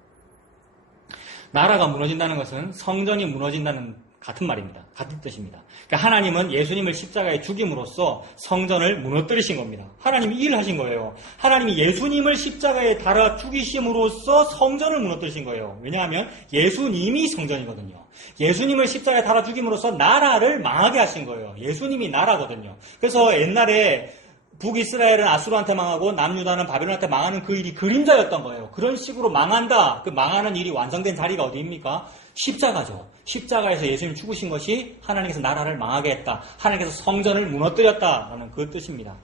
나라가 무너진다는 것은 성전이 무너진다는 같은 말입니다. 같은 뜻입니다. 그러니까 하나님은 예수님을 십자가에 죽임으로써 성전을 무너뜨리신 겁니다. 하나님이 일을 하신 거예요. 하나님이 예수님을 십자가에 달아 죽이심으로써 성전을 무너뜨리신 거예요. 왜냐하면 예수님이 성전이거든요. 예수님을 십자가에 달아 죽임으로써 나라를 망하게 하신 거예요. 예수님이 나라거든요. 그래서 옛날에 북이스라엘은 아수르한테 망하고 남유다는 바벨론한테 망하는 그 일이 그림자였던 거예요. 그런 식으로 망한다. 그 망하는 일이 완성된 자리가 어디입니까? 십자가죠. 십자가에서 예수님이 죽으신 것이 하나님께서 나라를 망하게 했다. 하나님께서 성전을 무너뜨렸다라는 그 뜻입니다.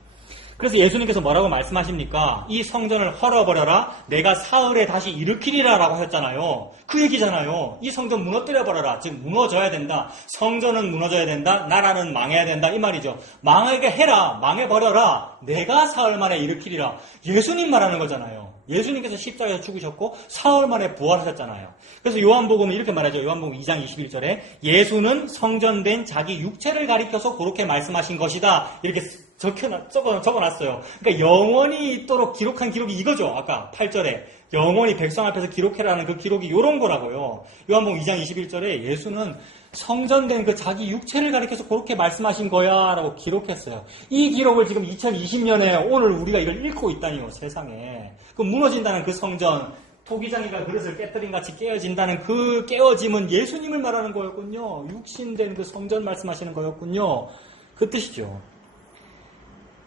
그래서 예수님께서 뭐라고 말씀하십니까? 이 성전을 헐어버려라. 내가 사흘에 다시 일으키리라 라고 하셨잖아요. 그 얘기잖아요. 이 성전 무너뜨려버려라. 즉 무너져야 된다. 성전은 무너져야 된다. 나라는 망해야 된다. 이 말이죠. 망하게 해라. 망해버려라. 내가 사흘 만에 일으키리라. 예수님 말하는 거잖아요. 예수님께서 십자가에서 죽으셨고 사흘 만에 부활하셨잖아요. 그래서 요한복음은 이렇게 말하죠. 요한복음 2장 21절에 예수는 성전된 자기 육체를 가리켜서 그렇게 말씀하신 것이다. 이렇게 적어놨어요. 그러니까 영원히 있도록 기록한 기록이 이거죠. 아까 8절에 영원히 백성 앞에서 기록해라는 그 기록이 이런 거라고요. 요한복음 2장 21절에 예수는 성전된 그 자기 육체를 가리켜서 그렇게 말씀하신 거야 라고 기록했어요. 이 기록을 지금 2020년에 오늘 우리가 이걸 읽고 있다니요. 세상에. 그 무너진다는 그 성전, 토기장이가 그릇을 깨뜨린 같이 깨어진다는 그 깨어짐은 예수님을 말하는 거였군요. 육신된 그 성전 말씀하시는 거였군요. 그 뜻이죠.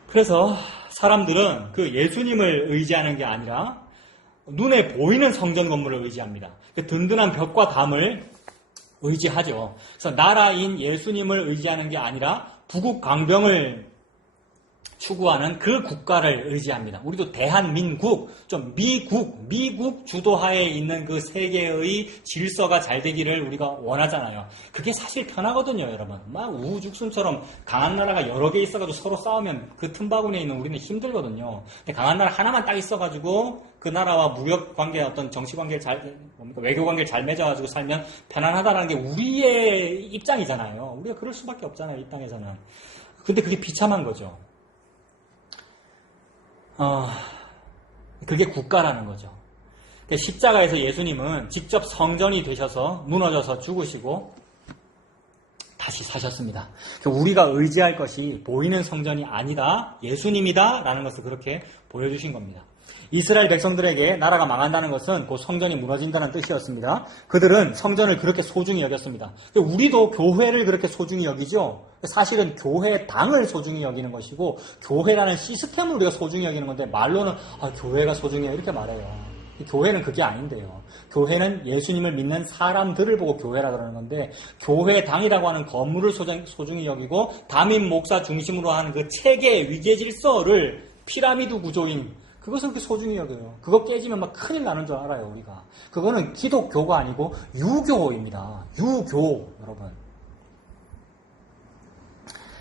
그래서 사람들은 그 예수님을 의지하는 게 아니라 눈에 보이는 성전 건물을 의지합니다. 그 든든한 벽과 담을 의지하죠. 그래서 나라인 예수님을 의지하는 게 아니라 부국 강병을 추구하는 그 국가를 의지합니다. 우리도 대한민국, 좀 미국 주도하에 있는 그 세계의 질서가 잘 되기를 우리가 원하잖아요. 그게 사실 편하거든요, 여러분. 막 우후죽순처럼 강한 나라가 여러 개 있어가지고 서로 싸우면 그 틈바구니에 있는 우리는 힘들거든요. 근데 강한 나라 하나만 딱 있어가지고 그 나라와 무역 관계, 어떤 정치 관계를 외교 관계를 잘 맺어가지고 살면 편안하다라는 게 우리의 입장이잖아요. 우리가 그럴 수밖에 없잖아요, 이 땅에서는. 근데 그게 비참한 거죠. 그게 국가라는 거죠. 십자가에서 예수님은 직접 성전이 되셔서 무너져서 죽으시고 다시 사셨습니다. 우리가 의지할 것이 보이는 성전이 아니다, 예수님이다 라는 것을 그렇게 보여주신 겁니다. 이스라엘 백성들에게 나라가 망한다는 것은 곧 성전이 무너진다는 뜻이었습니다. 그들은 성전을 그렇게 소중히 여겼습니다. 우리도 교회를 그렇게 소중히 여기죠. 사실은 교회당을 소중히 여기는 것이고 교회라는 시스템을 우리가 소중히 여기는 건데 말로는 교회가 소중해요 이렇게 말해요. 교회는 그게 아닌데요. 교회는 예수님을 믿는 사람들을 보고 교회라 그러는 건데 교회당이라고 하는 건물을 소중히 여기고 담임 목사 중심으로 하는 그 체계 위계 질서를 피라미드 구조인 그것을 그렇게 소중히 여겨요. 그거 깨지면 막 큰일 나는 줄 알아요, 우리가. 그거는 기독교가 아니고 유교입니다. 유교, 여러분.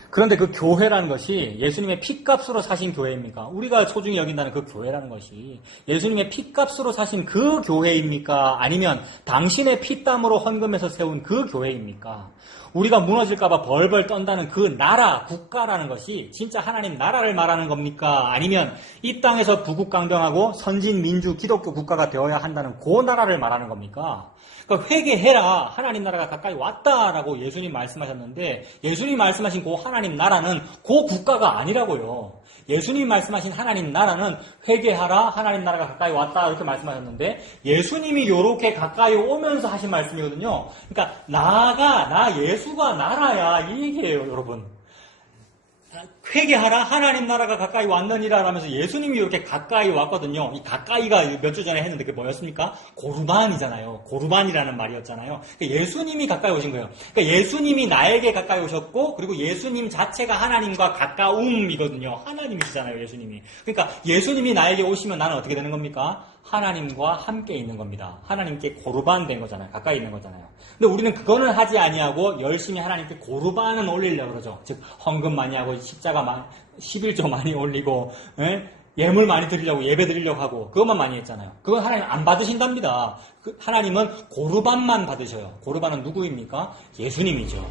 그런데 그 교회라는 것이 예수님의 핏값으로 사신 교회입니까? 우리가 소중히 여긴다는 그 교회라는 것이 예수님의 핏값으로 사신 그 교회입니까? 아니면 당신의 피땀으로 헌금해서 세운 그 교회입니까? 우리가 무너질까봐 벌벌 떤다는 그 나라, 국가라는 것이 진짜 하나님 나라를 말하는 겁니까? 아니면 이 땅에서 부국강병하고 선진 민주 기독교 국가가 되어야 한다는 그 나라를 말하는 겁니까? 그러니까 회개해라. 하나님 나라가 가까이 왔다라고 예수님 말씀하셨는데 예수님 말씀하신 그 하나님 나라는 그 국가가 아니라고요. 예수님 말씀하신 하나님 나라는 회개하라. 하나님 나라가 가까이 왔다 이렇게 말씀하셨는데 예수님이 이렇게 가까이 오면서 하신 말씀이거든요. 그러니까 나 예수가 나라야 이 얘기예요, 여러분. 회개하라 하나님 나라가 가까이 왔느니라 라면서 예수님이 이렇게 가까이 왔거든요. 이 가까이가 몇 주 전에 했는데 그게 뭐였습니까? 고르반이잖아요. 고르반이라는 말이었잖아요. 그러니까 예수님이 가까이 오신 거예요. 그러니까 예수님이 나에게 가까이 오셨고 그리고 예수님 자체가 하나님과 가까움이거든요. 하나님이시잖아요, 예수님이. 그러니까 예수님이 나에게 오시면 나는 어떻게 되는 겁니까? 하나님과 함께 있는 겁니다. 하나님께 고르반 된 거잖아요. 가까이 있는 거잖아요. 근데 우리는 그거는 하지 아니하고 열심히 하나님께 고르반은 올리려고 그러죠. 즉 헌금 많이 하고 십자가 11조 많이 올리고 예물 많이 드리려고 예배 드리려고 하고 그것만 많이 했잖아요. 그건 하나님 안 받으신답니다. 하나님은 고르반만 받으셔요. 고르반은 누구입니까? 예수님이죠.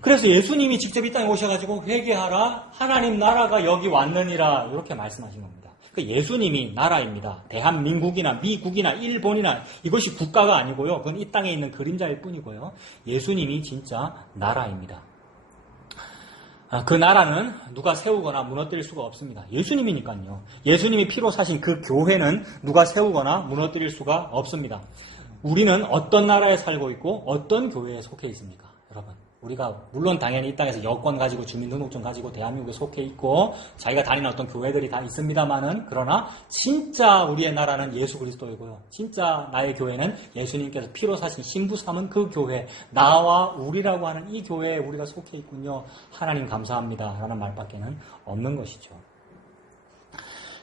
그래서 예수님이 직접 이 땅에 오셔가지고 회개하라 하나님 나라가 여기 왔느니라 이렇게 말씀하신 겁니다. 예수님이 나라입니다. 대한민국이나 미국이나 일본이나 이것이 국가가 아니고요. 그건 이 땅에 있는 그림자일 뿐이고요. 예수님이 진짜 나라입니다. 그 나라는 누가 세우거나 무너뜨릴 수가 없습니다. 예수님이니까요. 예수님이 피로 사신 그 교회는 누가 세우거나 무너뜨릴 수가 없습니다. 우리는 어떤 나라에 살고 있고 어떤 교회에 속해 있습니까? 여러분. 우리가 물론 당연히 이 땅에서 여권 가지고 주민등록증 가지고 대한민국에 속해 있고 자기가 다니는 어떤 교회들이 다 있습니다만은 그러나 진짜 우리의 나라는 예수 그리스도이고요. 진짜 나의 교회는 예수님께서 피로 사신 신부 삼은 그 교회 나와 우리라고 하는 이 교회에 우리가 속해 있군요. 하나님 감사합니다 라는 말밖에는 없는 것이죠.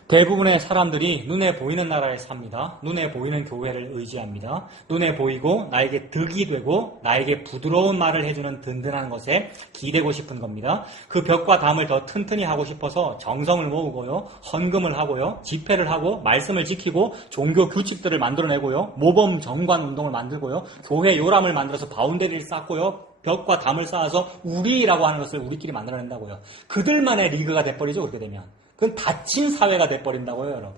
대부분의 사람들이 눈에 보이는 나라에 삽니다. 눈에 보이는 교회를 의지합니다. 눈에 보이고 나에게 득이 되고 나에게 부드러운 말을 해주는 든든한 것에 기대고 싶은 겁니다. 그 벽과 담을 더 튼튼히 하고 싶어서 정성을 모으고요. 헌금을 하고요. 집회를 하고 말씀을 지키고 종교 규칙들을 만들어내고요. 모범 정관 운동을 만들고요. 교회 요람을 만들어서 바운더리를 쌓고요. 벽과 담을 쌓아서 우리라고 하는 것을 우리끼리 만들어낸다고요. 그들만의 리그가 돼버리죠. 그렇게 되면. 그건 닫힌 사회가 돼버린다고요, 여러분.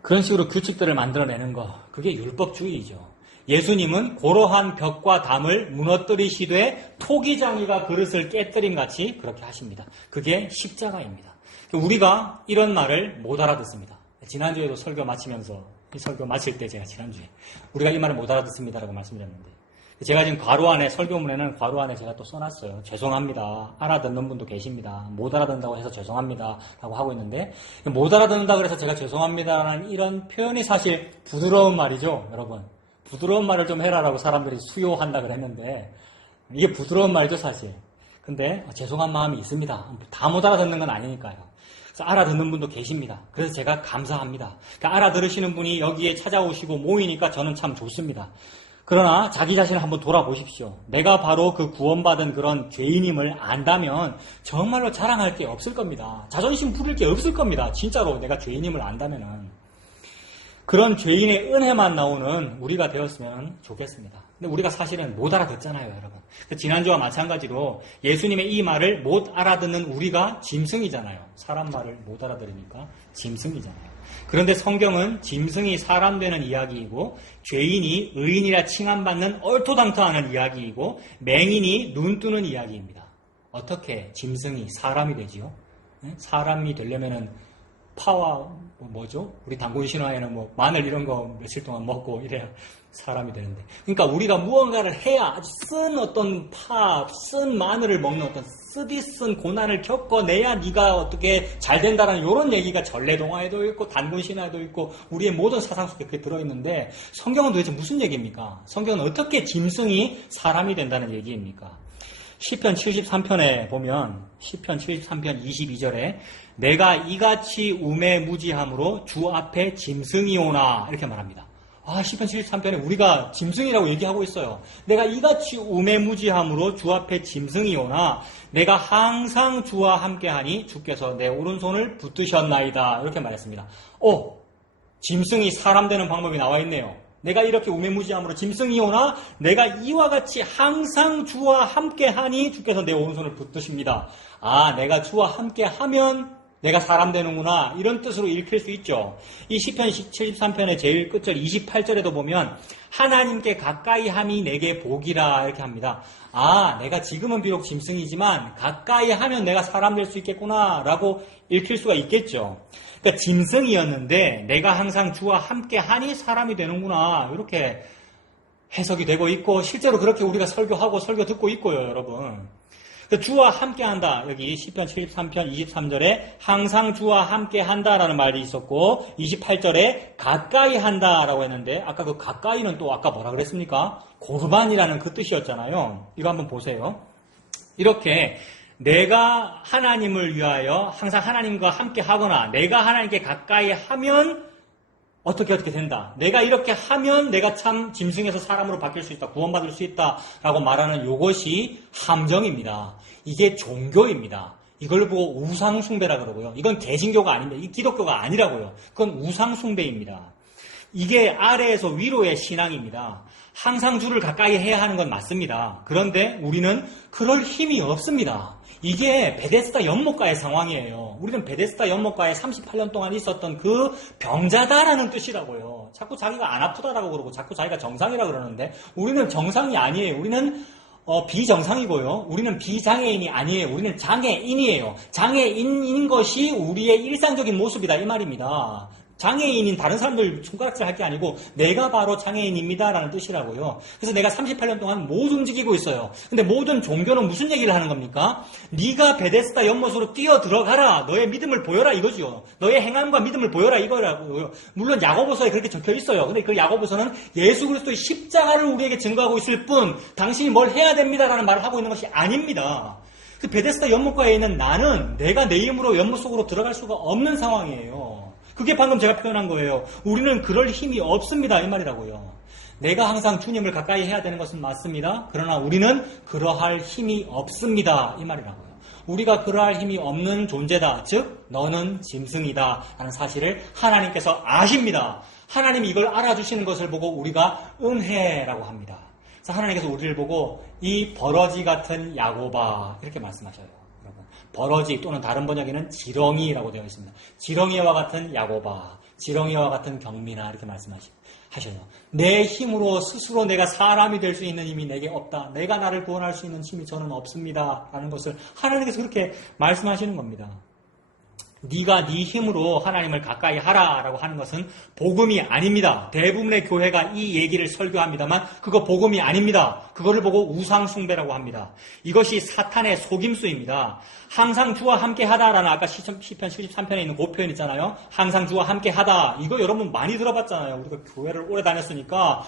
그런 식으로 규칙들을 만들어내는 거, 그게 율법주의죠. 예수님은 고러한 벽과 담을 무너뜨리시되 토기장이가 그릇을 깨뜨린 같이 그렇게 하십니다. 그게 십자가입니다. 우리가 이런 말을 못 알아듣습니다. 지난주에도 설교 마치면서, 이 설교 마칠 때 제가 지난주에 우리가 이 말을 못 알아듣습니다라고 말씀드렸는데, 제가 지금 괄호 안에, 설교문에는 괄호 안에 제가 또 써놨어요. 죄송합니다. 알아듣는 분도 계십니다. 못 알아듣는다고 해서 죄송합니다. 라고 하고 있는데, 못 알아듣는다고 해서 제가 죄송합니다라는 이런 표현이 사실 부드러운 말이죠, 여러분. 부드러운 말을 좀 해라라고 사람들이 수요한다 그랬는데, 이게 부드러운 말이죠, 사실. 근데 죄송한 마음이 있습니다. 다 못 알아듣는 건 아니니까요. 그래서 알아듣는 분도 계십니다. 그래서 제가 감사합니다. 그러니까 알아들으시는 분이 여기에 찾아오시고 모이니까 저는 참 좋습니다. 그러나 자기 자신을 한번 돌아보십시오. 내가 바로 그 구원받은 그런 죄인임을 안다면 정말로 자랑할 게 없을 겁니다. 자존심 부릴 게 없을 겁니다. 진짜로 내가 죄인임을 안다면은. 그런 죄인의 은혜만 나오는 우리가 되었으면 좋겠습니다. 근데 우리가 사실은 못 알아듣잖아요, 여러분. 지난주와 마찬가지로 예수님의 이 말을 못 알아듣는 우리가 짐승이잖아요. 사람 말을 못 알아들으니까 짐승이잖아요. 그런데 성경은 짐승이 사람 되는 이야기이고 죄인이 의인이라 칭함받는 얼토당토하는 이야기이고 맹인이 눈 뜨는 이야기입니다. 어떻게 짐승이 사람이 되지요? 사람이 되려면은 파와 뭐죠? 우리 단군 신화에는 뭐 마늘 이런 거 며칠 동안 먹고 이래야 사람이 되는데, 그러니까 우리가 무언가를 해야 아주 쓴 어떤 파, 쓴 마늘을 먹는 어떤 쓰디쓴 고난을 겪어내야 네가 어떻게 잘 된다라는 이런 얘기가 전래동화에도 있고 단군 신화에도 있고 우리의 모든 사상 속에 그게 들어있는데, 성경은 도대체 무슨 얘기입니까? 성경은 어떻게 짐승이 사람이 된다는 얘기입니까? 시편 73편에 보면 시편 73편 22절에 내가 이같이 우매무지함으로 주 앞에 짐승이 오나 이렇게 말합니다. 시편 73편에 우리가 짐승이라고 얘기하고 있어요. 내가 이같이 우매무지함으로 주 앞에 짐승이 오나 내가 항상 주와 함께하니 주께서 내 오른손을 붙드셨나이다 이렇게 말했습니다. 짐승이 사람 되는 방법이 나와 있네요. 내가 이렇게 우매무지함으로 짐승이 오나 내가 이와 같이 항상 주와 함께하니 주께서 내 오른손을 붙드십니다. 내가 주와 함께하면 내가 사람 되는구나 이런 뜻으로 읽힐 수 있죠. 이 시편 73편의 제일 끝절 28절에도 보면 하나님께 가까이 함이 내게 복이라 이렇게 합니다. 내가 지금은 비록 짐승이지만 가까이 하면 내가 사람 될 수 있겠구나 라고 읽힐 수가 있겠죠. 그러니까 짐승이었는데 내가 항상 주와 함께 하니 사람이 되는구나 이렇게 해석이 되고 있고 실제로 그렇게 우리가 설교하고 설교 듣고 있고요, 여러분. 주와 함께한다. 여기 시편 73편 23절에 항상 주와 함께한다라는 말이 있었고 28절에 가까이 한다라고 했는데 아까 그 가까이는 또 아까 뭐라 그랬습니까? 고르반이라는 그 뜻이었잖아요. 이거 한번 보세요. 이렇게 내가 하나님을 위하여 항상 하나님과 함께 하거나 내가 하나님께 가까이 하면 어떻게 된다. 내가 이렇게 하면 내가 참 짐승에서 사람으로 바뀔 수 있다. 구원받을 수 있다라고 말하는 이것이 함정입니다. 이게 종교입니다. 이걸 보고 우상숭배라 그러고요. 이건 개신교가 아닙니다. 이 기독교가 아니라고요. 그건 우상숭배입니다. 이게 아래에서 위로의 신앙입니다. 항상 주를 가까이 해야 하는 건 맞습니다. 그런데 우리는 그럴 힘이 없습니다. 이게 베데스다 연못가의 상황이에요. 우리는 베데스다 연못가에 38년 동안 있었던 그 병자다라는 뜻이라고요. 자꾸 자기가 안 아프다라고 그러고 자꾸 자기가 정상이라고 그러는데 우리는 정상이 아니에요. 우리는 비정상이고요. 우리는 비장애인이 아니에요. 우리는 장애인이에요. 장애인인 것이 우리의 일상적인 모습이다 이 말입니다. 장애인인 다른 사람들 손가락질 할 게 아니고 내가 바로 장애인입니다라는 뜻이라고요. 그래서 내가 38년 동안 못 움직이고 있어요. 근데 모든 종교는 무슨 얘기를 하는 겁니까? 네가 베데스다 연못으로 뛰어 들어가라. 너의 믿음을 보여라 이거죠. 너의 행함과 믿음을 보여라 이거라고요. 물론 야고보서에 그렇게 적혀 있어요. 근데 그 야고보서는 예수 그리스도의 십자가를 우리에게 증거하고 있을 뿐 당신이 뭘 해야 됩니다라는 말을 하고 있는 것이 아닙니다. 그 베데스다 연못가에 있는 나는 내가 내 힘으로 연못 속으로 들어갈 수가 없는 상황이에요. 그게 방금 제가 표현한 거예요. 우리는 그럴 힘이 없습니다. 이 말이라고요. 내가 항상 주님을 가까이 해야 되는 것은 맞습니다. 그러나 우리는 그러할 힘이 없습니다. 이 말이라고요. 우리가 그러할 힘이 없는 존재다. 즉 너는 짐승이다 하는 사실을 하나님께서 아십니다. 하나님이 이걸 알아주시는 것을 보고 우리가 은혜라고 합니다. 그래서 하나님께서 우리를 보고 이 버러지 같은 야곱아 이렇게 말씀하셔요. 여러분, 버러지 또는 다른 번역에는 지렁이라고 되어 있습니다. 지렁이와 같은 야곱아, 지렁이와 같은 경민아 이렇게 말씀하셔요. 내 힘으로 스스로 내가 사람이 될 수 있는 힘이 내게 없다. 내가 나를 구원할 수 있는 힘이 저는 없습니다. 라는 것을 하나님께서 그렇게 말씀하시는 겁니다. 네가 네 힘으로 하나님을 가까이 하라라고 하는 것은 복음이 아닙니다. 대부분의 교회가 이 얘기를 설교합니다만 그거 복음이 아닙니다. 그거를 보고 우상숭배라고 합니다. 이것이 사탄의 속임수입니다. 항상 주와 함께 하다라는 아까 시편 73편에 있는 그 표현 있잖아요. 항상 주와 함께 하다. 이거 여러분 많이 들어봤잖아요. 우리가 교회를 오래 다녔으니까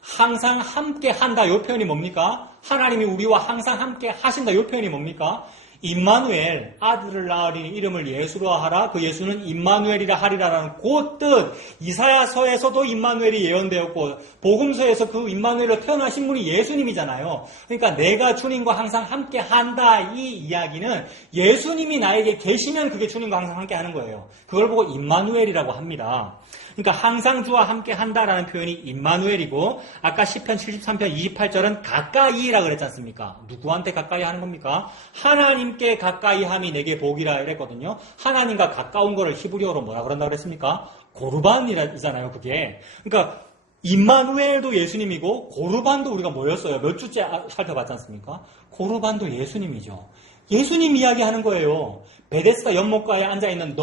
항상 함께 한다. 이 표현이 뭡니까? 하나님이 우리와 항상 함께 하신다. 이 표현이 뭡니까? 임마누엘, 아들을 낳으리니 이름을 예수로 하라. 그 예수는 임마누엘이라 하리라라는 그 뜻. 이사야서에서도 임마누엘이 예언되었고 복음서에서 그 임마누엘로 태어나신 분이 예수님이잖아요. 그러니까 내가 주님과 항상 함께 한다. 이 이야기는 예수님이 나에게 계시면 그게 주님과 항상 함께 하는 거예요. 그걸 보고 임마누엘이라고 합니다. 그러니까 항상 주와 함께 한다라는 표현이 임마누엘이고 아까 시편 73편 28절은 가까이라고 그랬지 않습니까? 누구한테 가까이 하는 겁니까? 하나님께 가까이 함이 내게 복이라 이랬거든요. 하나님과 가까운 거를 히브리어로 뭐라 그런다고 그랬습니까? 고르반이잖아요, 그게. 그러니까 임마누엘도 예수님이고 고르반도 우리가 뭐였어요? 몇 주째 살펴봤지 않습니까? 고르반도 예수님이죠. 예수님 이야기하는 거예요. 베데스다 연못가에 앉아있는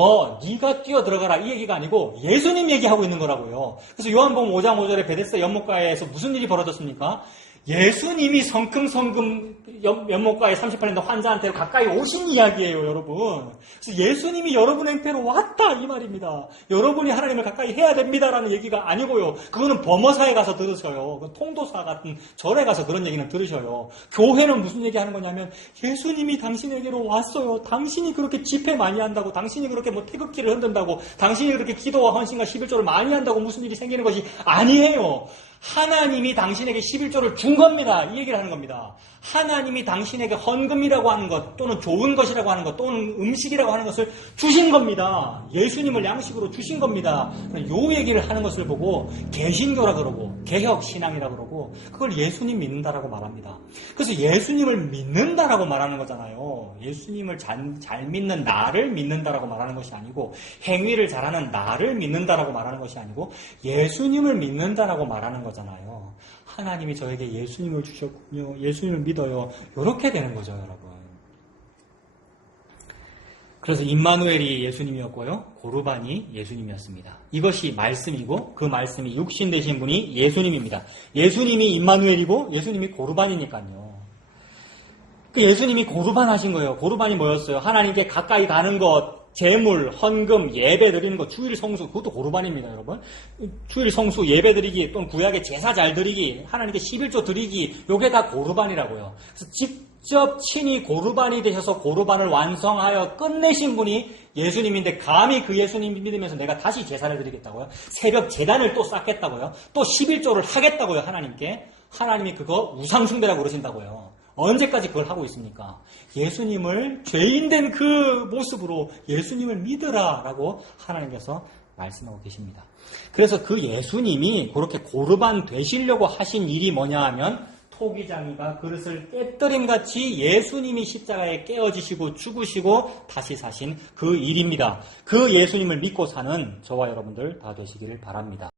네가 뛰어들어가라 이 얘기가 아니고 예수님 얘기하고 있는 거라고요. 그래서 요한복음 5장 5절에 베데스다 연못가에서 무슨 일이 벌어졌습니까? 예수님이 성큼성큼 연못가에 38년 환자한테 가까이 오신 이야기예요, 여러분. 그래서 예수님이 여러분한테로 왔다 이 말입니다. 여러분이 하나님을 가까이 해야 됩니다라는 얘기가 아니고요. 그거는 범어사에 가서 들으셔요. 통도사 같은 절에 가서 그런 얘기는 들으셔요. 교회는 무슨 얘기하는 거냐면 예수님이 당신에게로 왔어요. 당신이 그렇게 집회 많이 한다고, 당신이 그렇게 태극기를 흔든다고, 당신이 그렇게 기도와 헌신과 11조를 많이 한다고 무슨 일이 생기는 것이 아니에요. 하나님이 당신에게 11조를 준 겁니다. 이 얘기를 하는 겁니다. 하나님이 당신에게 헌금이라고 하는 것 또는 좋은 것이라고 하는 것 또는 음식이라고 하는 것을 주신 겁니다. 예수님을 양식으로 주신 겁니다. 요 얘기를 하는 것을 보고 개신교라 그러고 개혁신앙이라 그러고 그걸 예수님 믿는다라고 말합니다. 그래서 예수님을 믿는다라고 말하는 거잖아요. 예수님을 잘 믿는 나를 믿는다라고 말하는 것이 아니고 행위를 잘하는 나를 믿는다라고 말하는 것이 아니고 예수님을 믿는다라고 말하는 거잖아요. 하나님이 저에게 예수님을 주셨군요. 예수님을 믿어요. 이렇게 되는 거죠, 여러분. 그래서 임마누엘이 예수님이었고요. 고르반이 예수님이었습니다. 이것이 말씀이고 그 말씀이 육신 되신 분이 예수님입니다. 예수님이 임마누엘이고 예수님이 고르반이니까요. 그 예수님이 고르반 하신 거예요. 고르반이 뭐였어요? 하나님께 가까이 가는 것, 제물, 헌금, 예배 드리는 것, 주일 성수, 그것도 고르반입니다, 여러분. 주일 성수, 예배 드리기, 또는 구약의 제사 잘 드리기, 하나님께 11조 드리기, 요게 다 고르반이라고요. 그래서 직접 친히 고르반이 되셔서 고르반을 완성하여 끝내신 분이 예수님인데 감히 그 예수님 믿으면서 내가 다시 제사를 드리겠다고요? 새벽 제단을 또 쌓겠다고요? 또 11조를 하겠다고요, 하나님께? 하나님이 그거 우상숭배라고 그러신다고요. 언제까지 그걸 하고 있습니까? 예수님을 죄인된 그 모습으로 예수님을 믿으라라고 하나님께서 말씀하고 계십니다. 그래서 그 예수님이 그렇게 고르반 되시려고 하신 일이 뭐냐 하면 토기장이가 그릇을 깨뜨림같이 예수님이 십자가에 깨어지시고 죽으시고 다시 사신 그 일입니다. 그 예수님을 믿고 사는 저와 여러분들 다 되시기를 바랍니다.